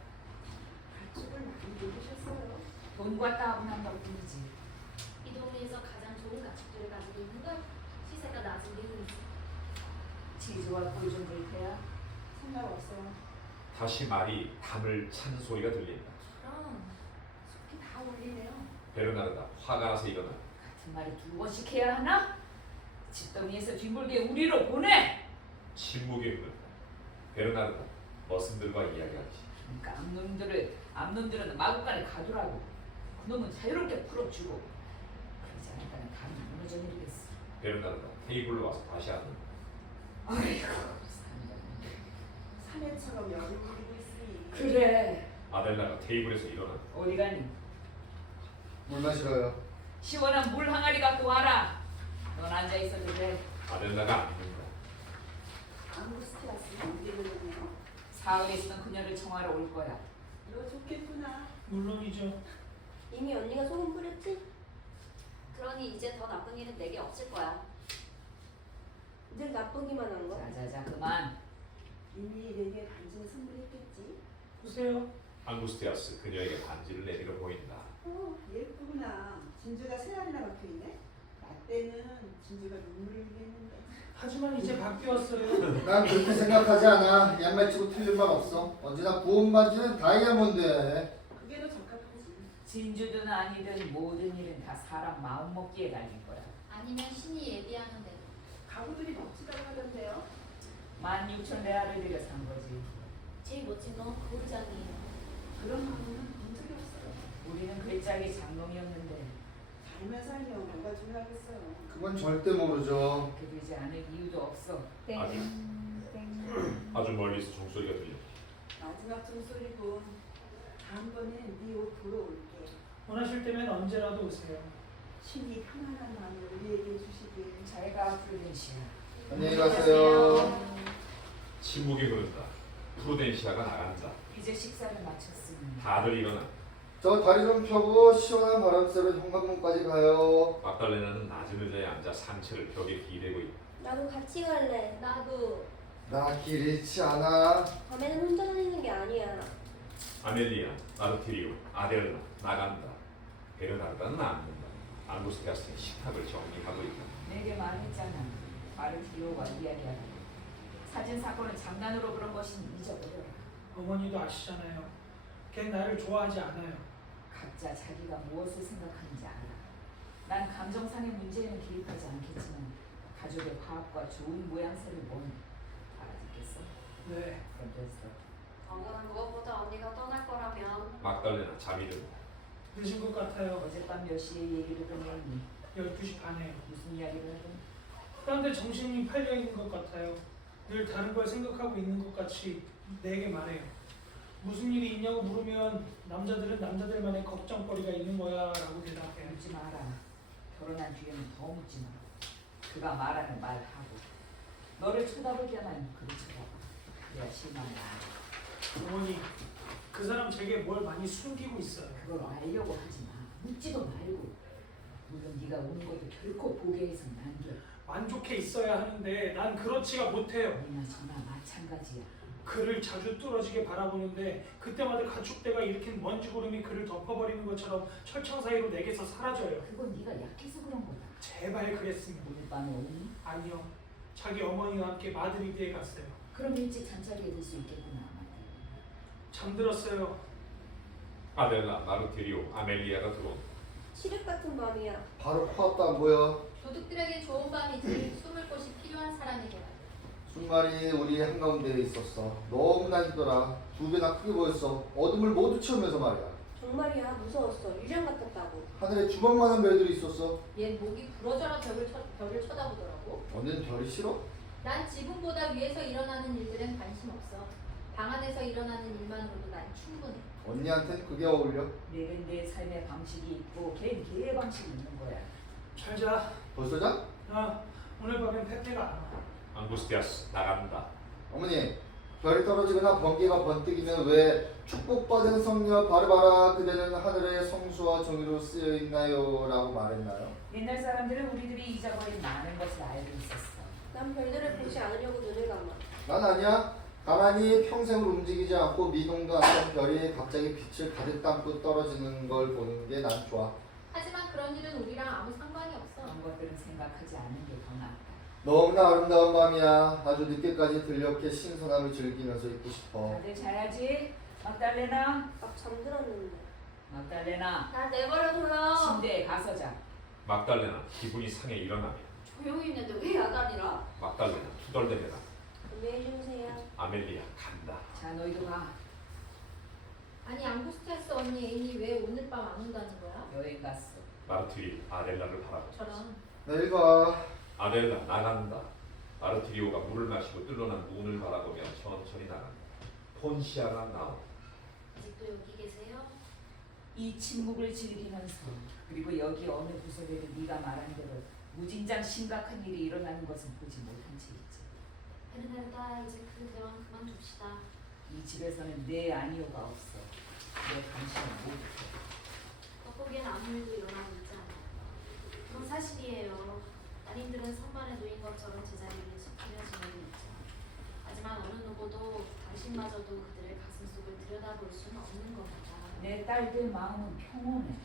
가축을 많이 누르셨어요. 돈과 따분한다고 뿐이지. 이 동네에서 가장 좋은 가축들을 가지고 있는 걸 시세가 낮은 이유는 있어. 치즈와 꿀 좀 줄 테야. 상관없어요. 다시 말이 담을 찬 소리가 들린다. 그럼 속이 다 울리네요. 베르나르다 화가 나서 일어나. 같은 말을 2번씩 해야 하나? 집더미에서 뒹굴게 우리로 보내! 침묵이 흐른다. 베르나르다 머슴들과 이야기하지. 그러니까 암놈들은 마구간에 가두라고. 그놈은 자유롭게 풀어주고. 그러지 않았다면 감이 무너져 내리겠어. 베르나르다 테이블로 와서 다시 앉는다. 아이고 사내처럼 열을 부리고 있으니 그래. 아델라가 테이블에서 일어나. 어디 가니? 물 마시러요. 시원한 물 항아리 갖고 와라. 넌 앉아 있어도 돼. 아델라가 앉는다. 앙구스티아스는 언제 그러네요. 사흘에 있으면 그녀를 청하러 올 거야. 너 좋겠구나. 물론이죠. 이미 언니가 소금 뿌렸지? 그러니 이제 더 나쁜 일은 내게 없을 거야. 늘 나쁘기만 한 거? 자자자 그만. 이미 내게 반지를 선물했겠지. 보세요. 앙구스티아스 그녀에게 반지를 내밀어 보인다. 예쁘구나. 진주가 세 알이나 박혀있네. 나 때는 진주가 눈물을 흘리는데. 하지만 이제 바뀌었어요. 난 그렇게 생각하지 않아. 양말치고 틀린 말 없어. 언제나 구운 반지는 다이아몬드야. 그게 더 적합하지. 진주든 아니든 모든 일은 다 사람 마음 먹기에 달린 거야. 아니면 신이 예비하는 대로. 가구들이 멋지다고 하던데요. 16,000레알을 들여 산 거지. 제일 멋진 건 거울장이에요. 그런 가구는 본 적이 없어요. 우리는 글짝이 장롱이었는데 잘만 살면 뭐가 중요하겠어요. 그건 절대 모르죠. 그렇게 되지 않을 이유도 없어. 아직 아주 멀리서 종소리가 들려. 마지막 종소리군. 다음번엔 네 옷 보러 올게. 원하실 때면 언제라도 오세요. 신이 편안한 마음을 우리에게 주시길. 잘가 프루덴시아. 안녕히 가세요. 침묵이 흐른다. 프루덴시아가 나간다. 이제 식사를 마쳤으니 다들 일어나. 저 다리 좀 펴고 시원한 바람 쐬러 현관문까지 가요. 막달레나는 낮은 의자에 앉아 상체를 벽에 기대고 있다. 나도 같이 갈래. 나도. 나 길 잃지 않아. 밤에는 혼자 다니는 게 아니야. 아멜리아, 아르티리오, 아델라 나간다. 베르나르다는 앉는다. 앙구스티아스는 식탁을 정리하고 있다. 내게 말했잖아. 아르티오와 이야기하라. 사진 사건은 장난으로 그런 것인 잊어버려라. 어머니도 아시잖아요. 걔 나를 좋아하지 않아요. 각자 자기가 무엇을 생각하는지 알아. 난 감정상의 문제에는 개입하지 않겠지만 가족의 화합과 좋은 모양새를 본 알아듣겠어? 네. 그럼 됐어. 당연한 무엇보다 언니가 떠날 거라면 막달레나 잠이 든다. 늦은 것 같아요. 어젯밤 몇 시에 얘기를 꺼내니 12시 반에. 무슨 이야기를 하든 그런데 정신이 팔려 있는 것 같아요. 늘 다른 걸 생각하고 있는 것 같이 내게 말해요. 무슨 일이 있냐고 물으면 남자들은 남자들만의 걱정거리가 있는 거야 라고 대답해요. 묻지 마라. 결혼한 뒤에는 더 묻지 마. 그가 말하는 말하고 너를 쳐다볼 때만 그리 쳐다봐. 그래야 실망이 안 돼. 어머니, 그 사람 제게 뭘 많이 숨기고 있어요. 그걸 알려고 하지 마. 묻지도 말고. 물론 네가 우는 것도 결코 보게 해서는 안 돼. 만족해 있어야 하는데 난 그렇지가 못해요. 너나 저나 마찬가지야. 그를 자주 뚫어지게 바라보는데 그때마다 가축대가 일으킨 먼지구름이 그를 덮어버리는 것처럼 철창 사이로 내게서 사라져요. 그건 네가 약해서 그런 거다. 제발 그랬으면. 오늘 밤에 오니? 아니요. 자기 어머니와 함께 마드리드에 갔어요. 그럼 일찍 잠자리에 들 수 있겠구나. 잠들었어요. 아델라, 마르티리오, 아멜리아가 들어온다. 칠흑 같은 밤이야. 바로 코앞도 안 보여. 도둑들에게 좋은 밤이지 숨을 곳이 필요한 사람에게 말이야. 순말이 우리 한가운데에 있었어. 너무나 힘들어. 2배나 크게 보였어. 어둠을 모두 채우면서 말이야. 정말이야. 무서웠어. 유령 같았다고. 하늘에 주먹만한 별들이 있었어. 얜 목이 부러져라 별을 쳐다보더라고. 언니는 별이 싫어? 난 지붕보다 위에서 일어나는 일들엔 관심 없어. 방 안에서 일어나는 일만으로도 난 충분해. 언니한텐 그게 어울려. 내겐 내 삶의 방식이 있고 걔는 걔의 방식이 있는 거야. 잘 자. 벌써 자? 오늘 밤엔 페페가 안 와. 앙구스티아스, 나간다. 어머니, 별이 떨어지거나 번개가 번뜩이면 왜 축복받은 성녀 바르바라 그대는 하늘의 성수와 정의로 쓰여 있나요? 라고 말했나요? 옛날 사람들은 우리들이 잊어버린 많은 것을 알고 있었어. 난 별들을 보지 않으려고 눈을 감아. 난 아니야. 가만히 평생을 움직이지 않고 미동도 않던 별이 갑자기 빛을 가득 담고 떨어지는 걸 보는 게 난 좋아. 하지만 그런 일은 우리랑 아무 상관이 없어. 그런 것들은 생각하지 않는 게 더 낫다. 너무나 아름다운 밤이야. 아주 늦게까지 들녘의 신선함을 즐기면서 있고 싶어. 다들 자야지. 막달레나. 막 잠들었는데. 막달레나. 날 내버려둬요. 침대에 가서 자. 막달레나, 기분이 상해 일어나며. 조용히 있는데 왜 야단이라? 막달레나, 투덜대면아. 안녕히 주무세요. 아멜리아, 간다. 자 너희도 가. 아니 앙구스티아스 언니 애인이 왜 오늘 밤 안 온다는 거야? 여행 갔어. 마르티리, 아델라를 바라보고. 저런. 내일 봐. 아델라, 나간다. 마르티리오가 물을 마시고 뚫어난 문을 바라보며 천천히 나간다. 폰시아가 나온다. 아직도 여기 계세요? 이 침묵을 즐기면서 그리고 여기 어느 구석에도 네가 말한 대로 무진장 심각한 일이 일어나는 것은 보지 못한 채 있지. 베르나르다 이제 그 대화 그만둡시다. 이 집에서는 내 아니오가 없어. 내 당신은 모두. 겉보기엔 아무 일도 일어나고 있지 않아요. 그건 사실이에요. 따님들은 선반에 놓인 것처럼 제자리를 지키며 지내고 있죠. 하지만 어느 누구도 당신마저도 그들의 가슴속을 들여다볼 수는 없는 겁니다. 내 딸들 마음은 평온해.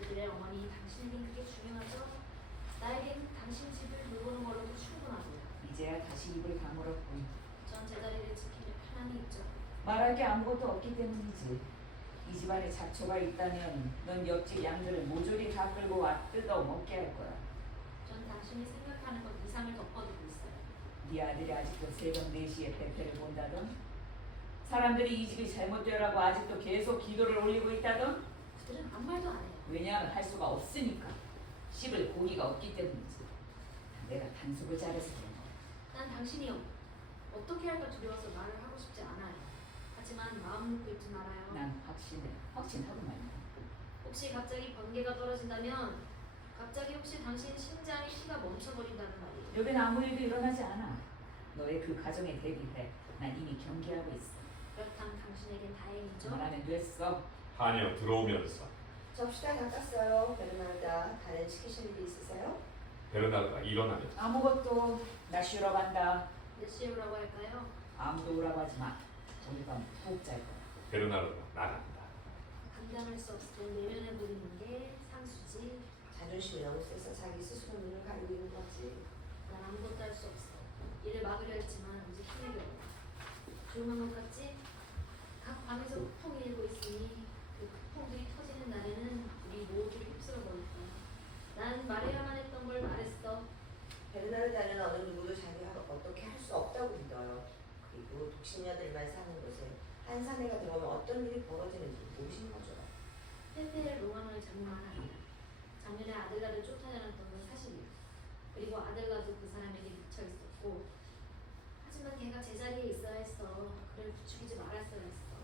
그들의 어머니 당신에겐 그게 중요하죠? 나에겐 당신 집을 돌보는 걸로도 충분하고요. 이제야 다시 입을 다물었군. 전 제자리를 지키며 편안히 있죠. 말할 게 아무것도 없기 때문이지. 이 집안에 잡초가 있다면 넌 옆집 양들을 모조리 다 끌고 와 뜯어 먹게 할 거야. 전 당신이 생각하는 것 이상을 덮어두고 있어요. 네 아들이 아직도 새벽 4시에 베페를 본다던? 사람들이 이 집이 잘못되라고 아직도 계속 기도를 올리고 있다던? 그들은 아무 말도 안 해요. 왜냐하면 할 수가 없으니까. 씹을 고기가 없기 때문이지. 내가 단속을 잘해서 그런 거야. 난 당신이 어떻게 할까 두려워서 말을 하고 싶지 않아요. 하지만 마음 놓고 있지 말아요. 난 확신해. 확신하고 말이야. 혹시 갑자기 번개가 떨어진다면 갑자기 혹시 당신 심장의 피가 멈춰버린다는 말이에요. 여긴 아무 일도 일어나지 않아. 너의 그 가정에 대비해 난 이미 경계하고 있어. 그렇다면 당신에겐 다행이죠. 말하면 됐어. 하녀 들어오면서. 접시다 닦았어요. 베르나르다. 다른 시키실 일이 있으세요? 베르나르가 일어나며. 아무것도. 나 쉬러 간다. 몇 시에 오라고 할까요? 아무도 오라고 하지 마. 오늘 밤 푹 잘 거야. 베르나르가 나간다. 감당할 수 없을 때 내면에 보이는 게 상수지. 자존심이 너무 세서 자기 스스로 눈을 가리고 있는 거지. 난 아무것도 할 수 없어. 일을 막으려 했지만 이제 힘이 들어. 조용한 것 같지? 각 방에서 폭풍이 일고 있으니 그 폭풍들이 터지는 날에는 우리 모두를 휩쓸어 버릴 거야. 난 말해야만 했던 걸 말했어. 베르나르다는 어느 누구도 자기가 어떻게 할 수 없다고 믿어요. 그리고 독신녀들만 사는 곳에 한 사내가 들어오면 어떤 일이 벌어지는지 모르시는 거죠. 페페의 로망을 장난 아니야. 작년에 아델라를 쫓아다녔던 건 사실이야. 그리고 아델라도 그 사람에게 미쳐 있었고. 하지만 걔가 제자리에 있어야 했어. 그를 부추기지 말았어야 했어.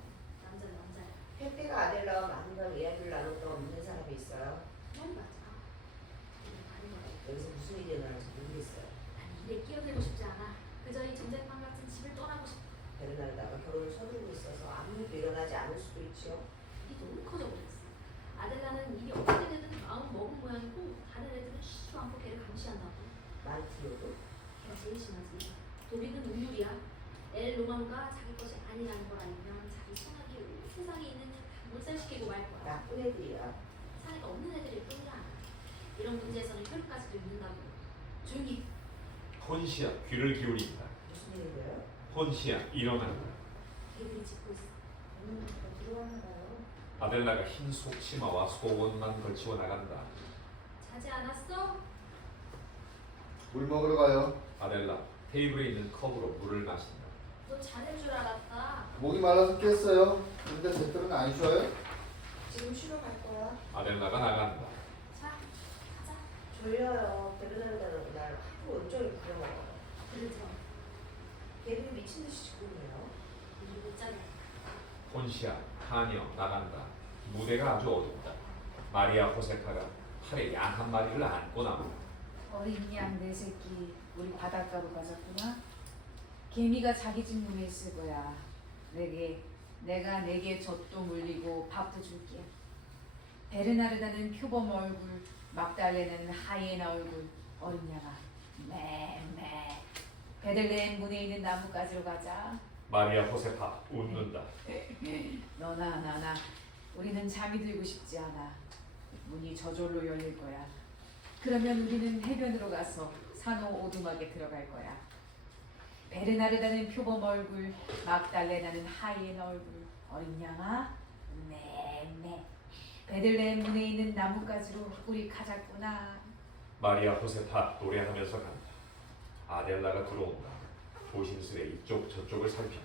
남자는 남자야. 혜태가 아델라와 많은 이야기를 나눴다고 믿는 사람이 있어요. 그건 맞아. 이게 다른 거야. 여기서 무슨 일이 일어나는지 모르겠어요. 아니 일에 끼어들고 싶지 않아. 그저 이 전쟁방 같은 집을 떠나고 싶어. 베르나르다가 결혼을 서두르고 있어서 아무 일도 일어나지 않을 수도 있지요. 일이 너무 커져버렸어. 아델라는 일이 어떻게 되든 마음 먹은 모양이고 다른 애들은 쉬지도 않고 걔를 감시한다고. 만티오도 걔가 제일 심하지. 도빅은 우유리야. 엘 로마무가 자기 것이 아니라는 걸 알면 자기 손아귀 세상에 있는 몰살시키고 말 거야. 나쁜 애들이야. 사내가 없는 애들일 뿐이야. 이런 문제에서는 혈육까지도 있는다고. 조용히. 혼시야 귀를 기울인다. 무슨 일인가요? 혼시야 일어난다. 걔들이 짚고 있어. 들어왔나 봐요. 아델라가 흰 속치마와 속옷만 걸치고 나간다. 자지 않았어? 물 먹으러 가요. 아델라 테이블에 있는 컵으로 물을 마신다. 너 자는 줄 알았다. 목이 말라서 깼어요. 근데 제들은 안 쉬어요? 지금 쉬러 갈 거야. 아델라가 나간다. 자, 가자. 졸려요. 베르나르다는 날 하루 온종일 부려먹어요. 그러죠. 걔들이 미친 듯이 짓고 있네요. 우리 못 자게. 혼시야 하녀 나간다. 무대가 아주 어둡다. 마리아 호세파가 팔에 양 한 마리를 안고 나온다. 어린 양 네 새끼 우리 바닷가로 가졌구나. 개미가 자기 집 문에 있을 거야. 내가 내게 젖도 물리고 밥도 줄게. 베르나르다는 표범 얼굴, 막달레는 하이에나 얼굴, 어린 양아 매. 베들레헴 문에 있는 나무가지로 가자. 마리아 호세파 웃는다. 너나 나나 우리는 잠이 들고 싶지 않아. 문이 저절로 열릴 거야. 그러면 우리는 해변으로 가서 산호 오두막에 들어갈 거야. 베르나르다는 표범 얼굴, 막달레나는 하이에나 얼굴, 어린 양아 매. 베들레헴 문에 있는 나무가지로 우리 가자꾸나. 마리아 호세파 노래하면서 간다. 아델라가 들어온다. 조심스레 이쪽 저쪽을 살핀다.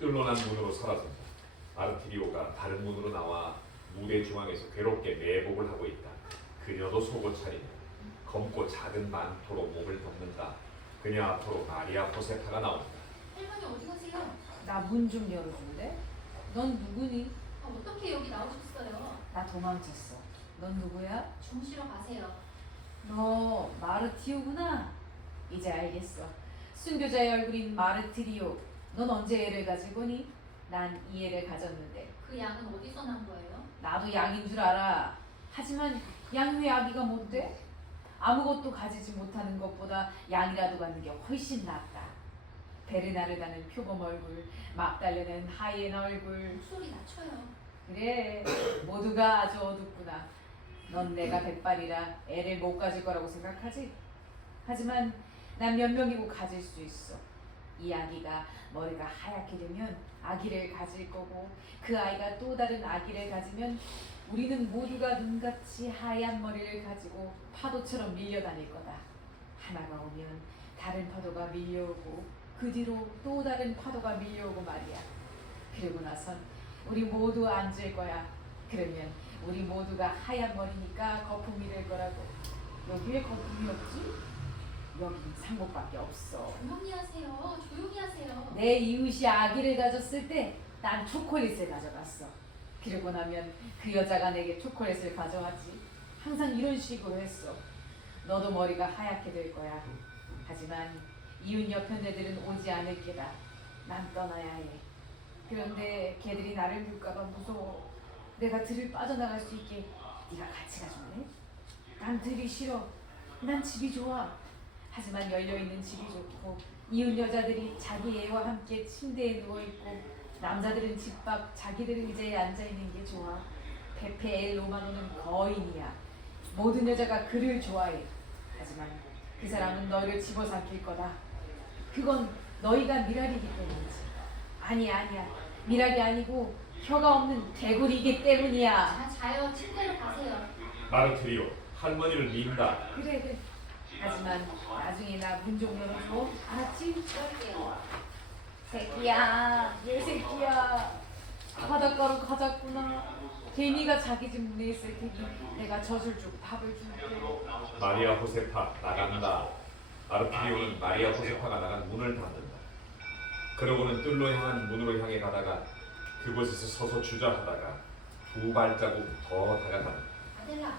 뚫어난 문으로 사라진다. 아르티리오가 다른 문으로 나와 무대 중앙에서 괴롭게 매복을 하고 있다. 그녀도 속옷 차리며 검고 작은 망토로 몸을 덮는다. 그녀 앞으로 마리아 호세파가 나온다. 할머니 어디 가세요? 나 문 좀 열어줄래? 넌 누구니? 어떻게 여기 나오셨어요? 나 도망쳤어. 넌 누구야? 주무시러 가세요. 너 마르티오구나. 이제 알겠어. 순교자의 얼굴인 마르티리오. 넌 언제 애를 가질 거니? 난 이 애를 가졌는데. 그 양은 어디서 난 거예요? 나도 양인 줄 알아. 하지만 양 왜 아기가 못 돼? 아무것도 가지지 못하는 것보다 양이라도 갖는 게 훨씬 낫다. 베르나르다는 표범 얼굴, 막달레는 하이에나 얼굴. 목소리 낮춰요. 그래, 모두가 아주 어둡구나. 넌 내가 백발이라 애를 못 가질 거라고 생각하지? 하지만 난 몇 명이고 가질 수 있어. 이 아기가 머리가 하얗게 되면 아기를 가질 거고, 그 아이가 또 다른 아기를 가지면 우리는 모두가 눈같이 하얀 머리를 가지고 파도처럼 밀려다닐 거다. 하나가 오면 다른 파도가 밀려오고, 그 뒤로 또 다른 파도가 밀려오고 말이야. 그러고 나선 우리 모두 앉을 거야. 그러면 우리 모두가 하얀 머리니까 거품이 될 거라고. 여기 왜 거품이 없지? 여긴 상복밖에 없어. 조용히 하세요. 조용히 하세요. 내 이웃이 아기를 가졌을 때 난 초콜릿을 가져갔어. 그러고 나면 그 여자가 내게 초콜릿을 가져왔지. 항상 이런 식으로 했어. 너도 머리가 하얗게 될 거야. 하지만 이웃 옆에 애들은 오지 않을 게다. 난 떠나야 해. 그런데 걔들이 나를 볼까봐 무서워. 내가 들을 빠져나갈 수 있게 네가 같이 가줄래? 난 들이 싫어. 난 집이 좋아. 하지만 열려있는 집이 좋고, 이웃 여자들이 자기 애와 함께 침대에 누워있고, 남자들은 집 밖 자기들 의자에 앉아있는 게 좋아. 페페 엘 로마노는 거인이야. 모든 여자가 그를 좋아해. 하지만 그 사람은 너를 집어삼킬 거다. 그건 너희가 미랄이기 때문이지. 아니야. 미랄이 아니고 혀가 없는 개구리이기 때문이야. 자요. 침대로 가세요. 마르티리오 할머니를 민다. 그래. 하지만 나중에 나 문 좀 열어줘. 알았지? 그럴게요. 새끼야, 얘 새끼야. 바닷가로 가자꾸나. 개미가 자기 집 문에 있을 테니 내가 젖을 주고 밥을 줄게. 마리아 호세파 나간다. 아르티리오는 마리아 호세파가 나간 문을 닫는다. 그러고는 뜰로 향한 문으로 향해 가다가 그곳에서 서서 주저하다가 두 발자국 더 다가간다. 아델라,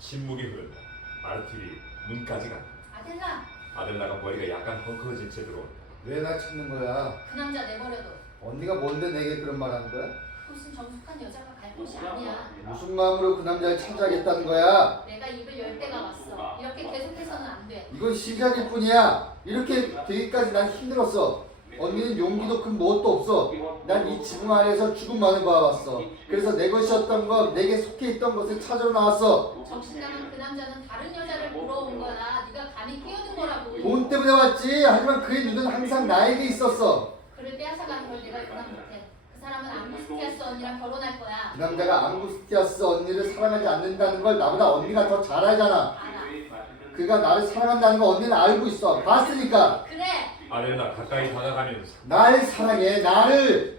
침묵이 흐른다. 아르티리오 문까지 간다. 아델라, 아델라가 머리가 약간 헝클어진 채 들어온다. 왜 날 찾는 거야? 그 남자 내버려둬. 언니가 뭔데 내게 그런 말 하는 거야? 그곳은 정숙한 여자가 갈 곳이 아니야. 무슨 마음으로 그 남자를 찾아야겠다는 거야? 내가 입을 열 때가 왔어. 이렇게 계속해서는 안 돼. 이건 시작일 뿐이야. 이렇게 되기까지 난 힘들었어. 언니는 용기도 큰 무엇도 없어. 난 이 지붕 아래에서 죽음만을 봐왔어. 그래서 내 것이었던 것, 내게 속해 있던 것을 찾으러 나왔어. 정신나간 그 남자는 다른 여자를 보러 온 거야. 네가 감히 끼어든 거라고. 돈 때문에 왔지. 하지만 그의 눈은 항상 나에게 있었어. 그를 빼앗아가는 걸 내가 용납 못해. 그 사람은 앙구스티아스 언니랑 결혼할 거야. 그 남자가 앙구스티아스 언니를 사랑하지 않는다는 걸 나보다 언니가 더 잘 알잖아. 알아. 그가 나를 사랑한다는 거 언니는 알고 있어. 봤으니까. 그래. 아델라 가까이 다가가면서 날 사랑해.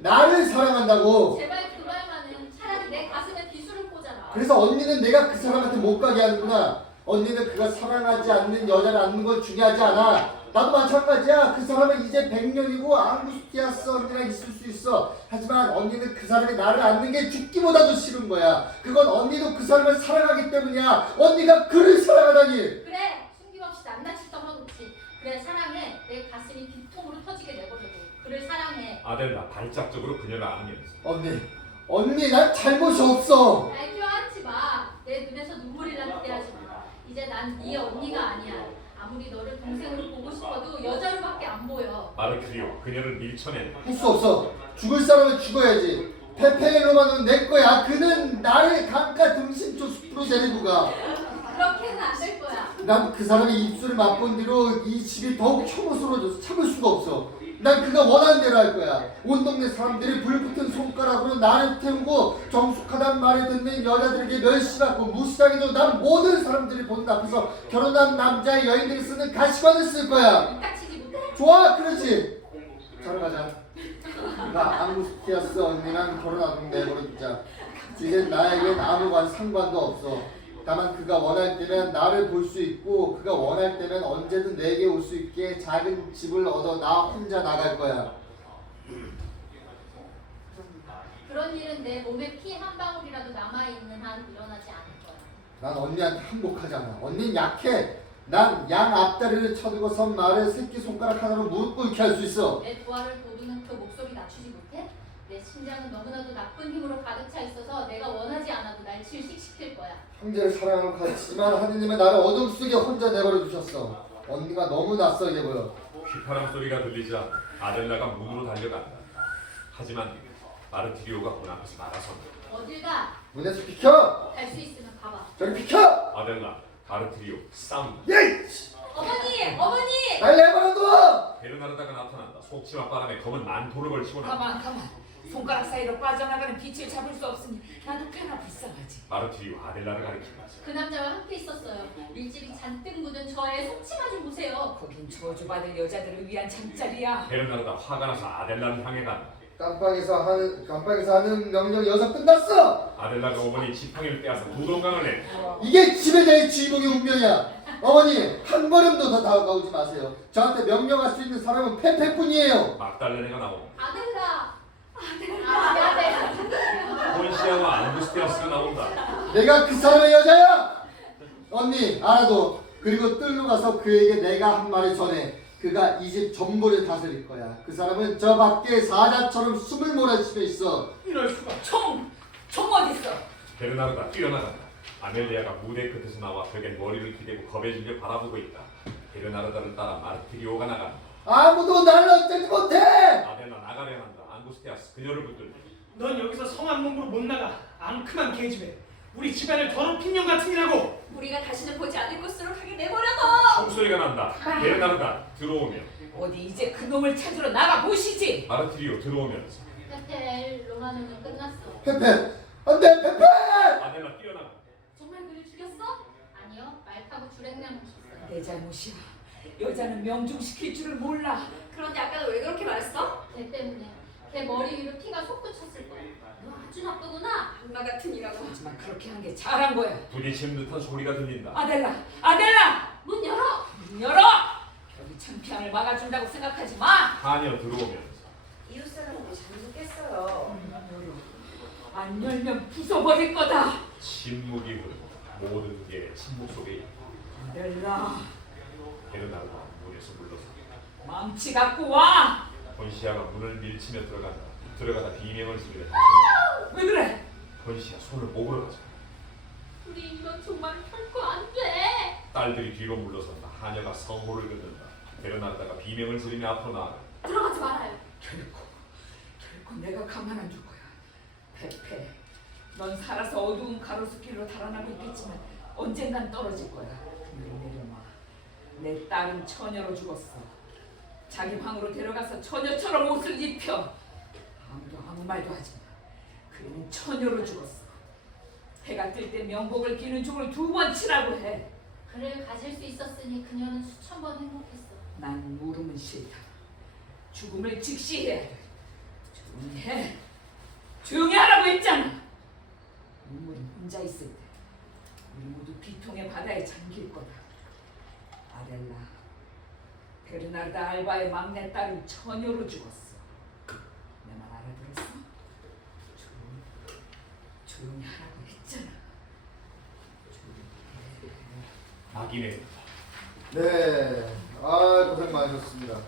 나를 사랑한다고. 제발 그 말만은 차라리 내 가슴에 비수를 꽂아라. 그래서 언니는 내가 그 사람한테 못 가게 하는구나. 언니는 그가 사랑하지 않는 여자를 안는 건 중요하지 않아. 나도 마찬가지야. 그 사람은 이제 100년이고 앙구스티아스 언니랑 있을 수 있어. 하지만 언니는 그 사람이 나를 안는 게 죽기보다도 싫은 거야. 그건 언니도 그 사람을 사랑하기 때문이야. 언니가 그를 사랑하다니. 그래. 숨김없이 낱낱이 떠먹었지. 그래 사랑해. 내 가슴이 비통으로 터지게 내버려둬. 그를 사랑해. 아델라 발작적으로 그녀를 안으면서 언니 난 잘못이 없어. 날 껴안지 마. 내 눈에서 눈물이라도 떼하지 마. 이제 난 네 언니가 아니야. 아무리 너를 동생으로 보고 싶어도 여자로밖에 안 보여. 아르티리오 그녀를 밀쳐낸다. 할 수 없어. 죽을 사람은 죽어야지. 페페로마는 내 거야. 그는 나를 강가 등심초 숲으로 데리고 가. 그렇게는 안 될 거야. 난 그 사람의 입술을 맛본 뒤로 이 집이 더욱 혐오스러워져서 참을 수가 없어. 난 그가 원하는 대로 할 거야. 온 동네 사람들이 불붙은 손가락으로 나를 태우고 정숙하단 말을 듣는 여자들에게 멸시받고 무시당해도 난 모든 사람들이 보는 앞에서 결혼한 남자의 여인들이 쓰는 가시관을 쓸 거야. 입닥치지 못해? 좋아, 그렇지. 잘 가자. 나 앙구스티아스 언니랑 결혼하고 내버려두자. 이젠 나에겐 아무 상관도 없어. 다만 그가 원할 때면 나를 볼 수 있고 그가 원할 때면 언제든 내게 올 수 있게 작은 집을 얻어 나 혼자 나갈 거야. 그런 일은 내 몸에 피 한 방울이라도 남아있는 한 일어나지 않을 거야. 난 언니한테 항복하지 않아. 언니는 약해. 난 양 앞다리를 쳐들고 선 말을 새끼손가락 하나로 무릎 꿇게 할 수 있어. 내 부하를 도두는 그 목소리 낮추지 못해? 내 심장은 너무나도 나쁜 힘으로 가득 차 있어서 내가 원하지 않아도 날 질식시킬 거야. 형제를 사랑하는 가르치지만 하느님은 나를 어둠 속에 혼자 내버려 두셨어. 언니가 너무 낯설게 보여. 휘파람 소리가 들리자 아델라가 문으로 달려간다. 하지만 아르티리오가 문 앞에서 나가선다. 어딜 가? 문에서 비켜! 갈 수 있으면 가봐. 저리 비켜! 아델라 아르티리오 싸운다. 예이! 어머니! 어머니! 날 내버려둬! 베르나르다가 나타난다. 속치마 바람에 검은 만토를 걸치고 난다. 가만. 손가락 사이로 빠져나가는 빛을 잡을 수 없으니 나도 꽤나 불쌍하지. 아르티리오 아델라를 가리킨다. 그 남자와 함께 있었어요. 밀집이 잔뜩 묻은 저 애의 속치마 좀 보세요. 거긴 저주받을 여자들을 위한 잠자리야. 베르나르다 화가 나서 아델라를 향해 간다. 깜빵에서 하는 명령 여섯 끝났어! 아델라가 어머니 지팡이를 빼앗아 부동강을 내. 이게 집에 대해 주인공의 운명이야. 어머니 한 걸음도 더 다가오지 마세요. 저한테 명령할 수 있는 사람은 페페뿐이에요. 막달레네가 나온다. 아델라! 아델라! 혼시아와 앙구스티아스가 나온다. 내가 그 사람의 여자야! 언니 알아도. 그리고 뜰로 가서 그에게 내가 한 말을 전해. 그가 이 집 전부를 다스릴 거야. 그 사람은 저 밖에 사자처럼 숨을 몰아치며 있어. 이럴 수가. 총 어딨어? 베르나르다 뛰어나간다. 아멜리아가 무대 끝에서 나와 벽에 머리를 기대고 겁에 질려 바라보고 있다. 베르나르다를 따라 마르티리오가 나간다. 아무도 나를 어쩌지 못해! 아델라 나가려 한다. 앙구스티아스 그녀를 붙들고. 넌 여기서 성한 놈으로 못 나가. 앙큼한 계집애. 우리 집안을 더럽힌 년 같은 이라고. 우리가 다시는 보지 않을 곳으로 가게 내버려둬. 총소리가 난다. 베르나르다 들어오며 어디 이제 그놈을 찾으러 나가 보시지. 마르티리오 들어오면서 페페 로마노는 끝났어. 페페! 안돼 페페! 아델라 뛰어나가. 정말 그를 죽였어? 아니요. 말 타고 주랭랑을 쳤어요. 내 잘못이야. 여자는 명중시킬 줄을 몰라. 그런데 아까 너 왜 그렇게 말했어? 걔 때문에. 걔 머리 위로 피가 솟구쳤을 거야. 너 아주 나쁘구나. 악마 같은 이라고. 하지만 그렇게 한 게 잘한 거야. 부딪히는 듯한 소리가 들린다. 아델라! 문 열어! 문 열어! 창피함을 막아준다고 생각하지 마. 하녀 들어오면서 이웃 사람들이 잠도 깼어요. 안 열면 부숴버릴 거다. 침묵이 흐르고 모든 게 침묵 속에 있다. 아델라, 베르나르가 문에서 물러섰다. 망치 갖고 와. 본시아가 문을 밀치며 들어가다 비명을 지르며 다시 왜 그래? 본시아 손을 목으로 가자. 우리 이건 정말 결코 안 돼. 딸들이 뒤로 물러선다. 하녀가 성호를 긋는다. 베르나르다가 비명을 지르며 앞으로 나아가 들어가지 말아요. 결코 내가 가만 안 둘 거야. 페페, 넌 살아서 어두운 가로수길로 달아나고 있겠지만 언젠간 떨어질 거야. 내려놔. 내 딸은 처녀로 죽었어. 자기 방으로 데려가서 처녀처럼 옷을 입혀. 아무도 아무 말도 하지 마. 그는 처녀로 죽었어. 해가 뜰 때 명복을 기는 종을 2번 치라고 해. 그를 가질 수 있었으니 그녀는 수천 번 행복했어. 난 모르면 싫다. 죽음을 직시해야 돼. 조용히 해. 조용히 하라고 했잖아. 눈물이 혼자 있을 때 우리 모두 비통의 바다에 잠길 거다. 아델라, 베르나르다 알바의 막내딸은 처녀로 죽었어. 내 말 알아들었어? 조용히 하라고 했잖아. 조용히 해. 낙인의 네, 아 고생 많으셨습니다.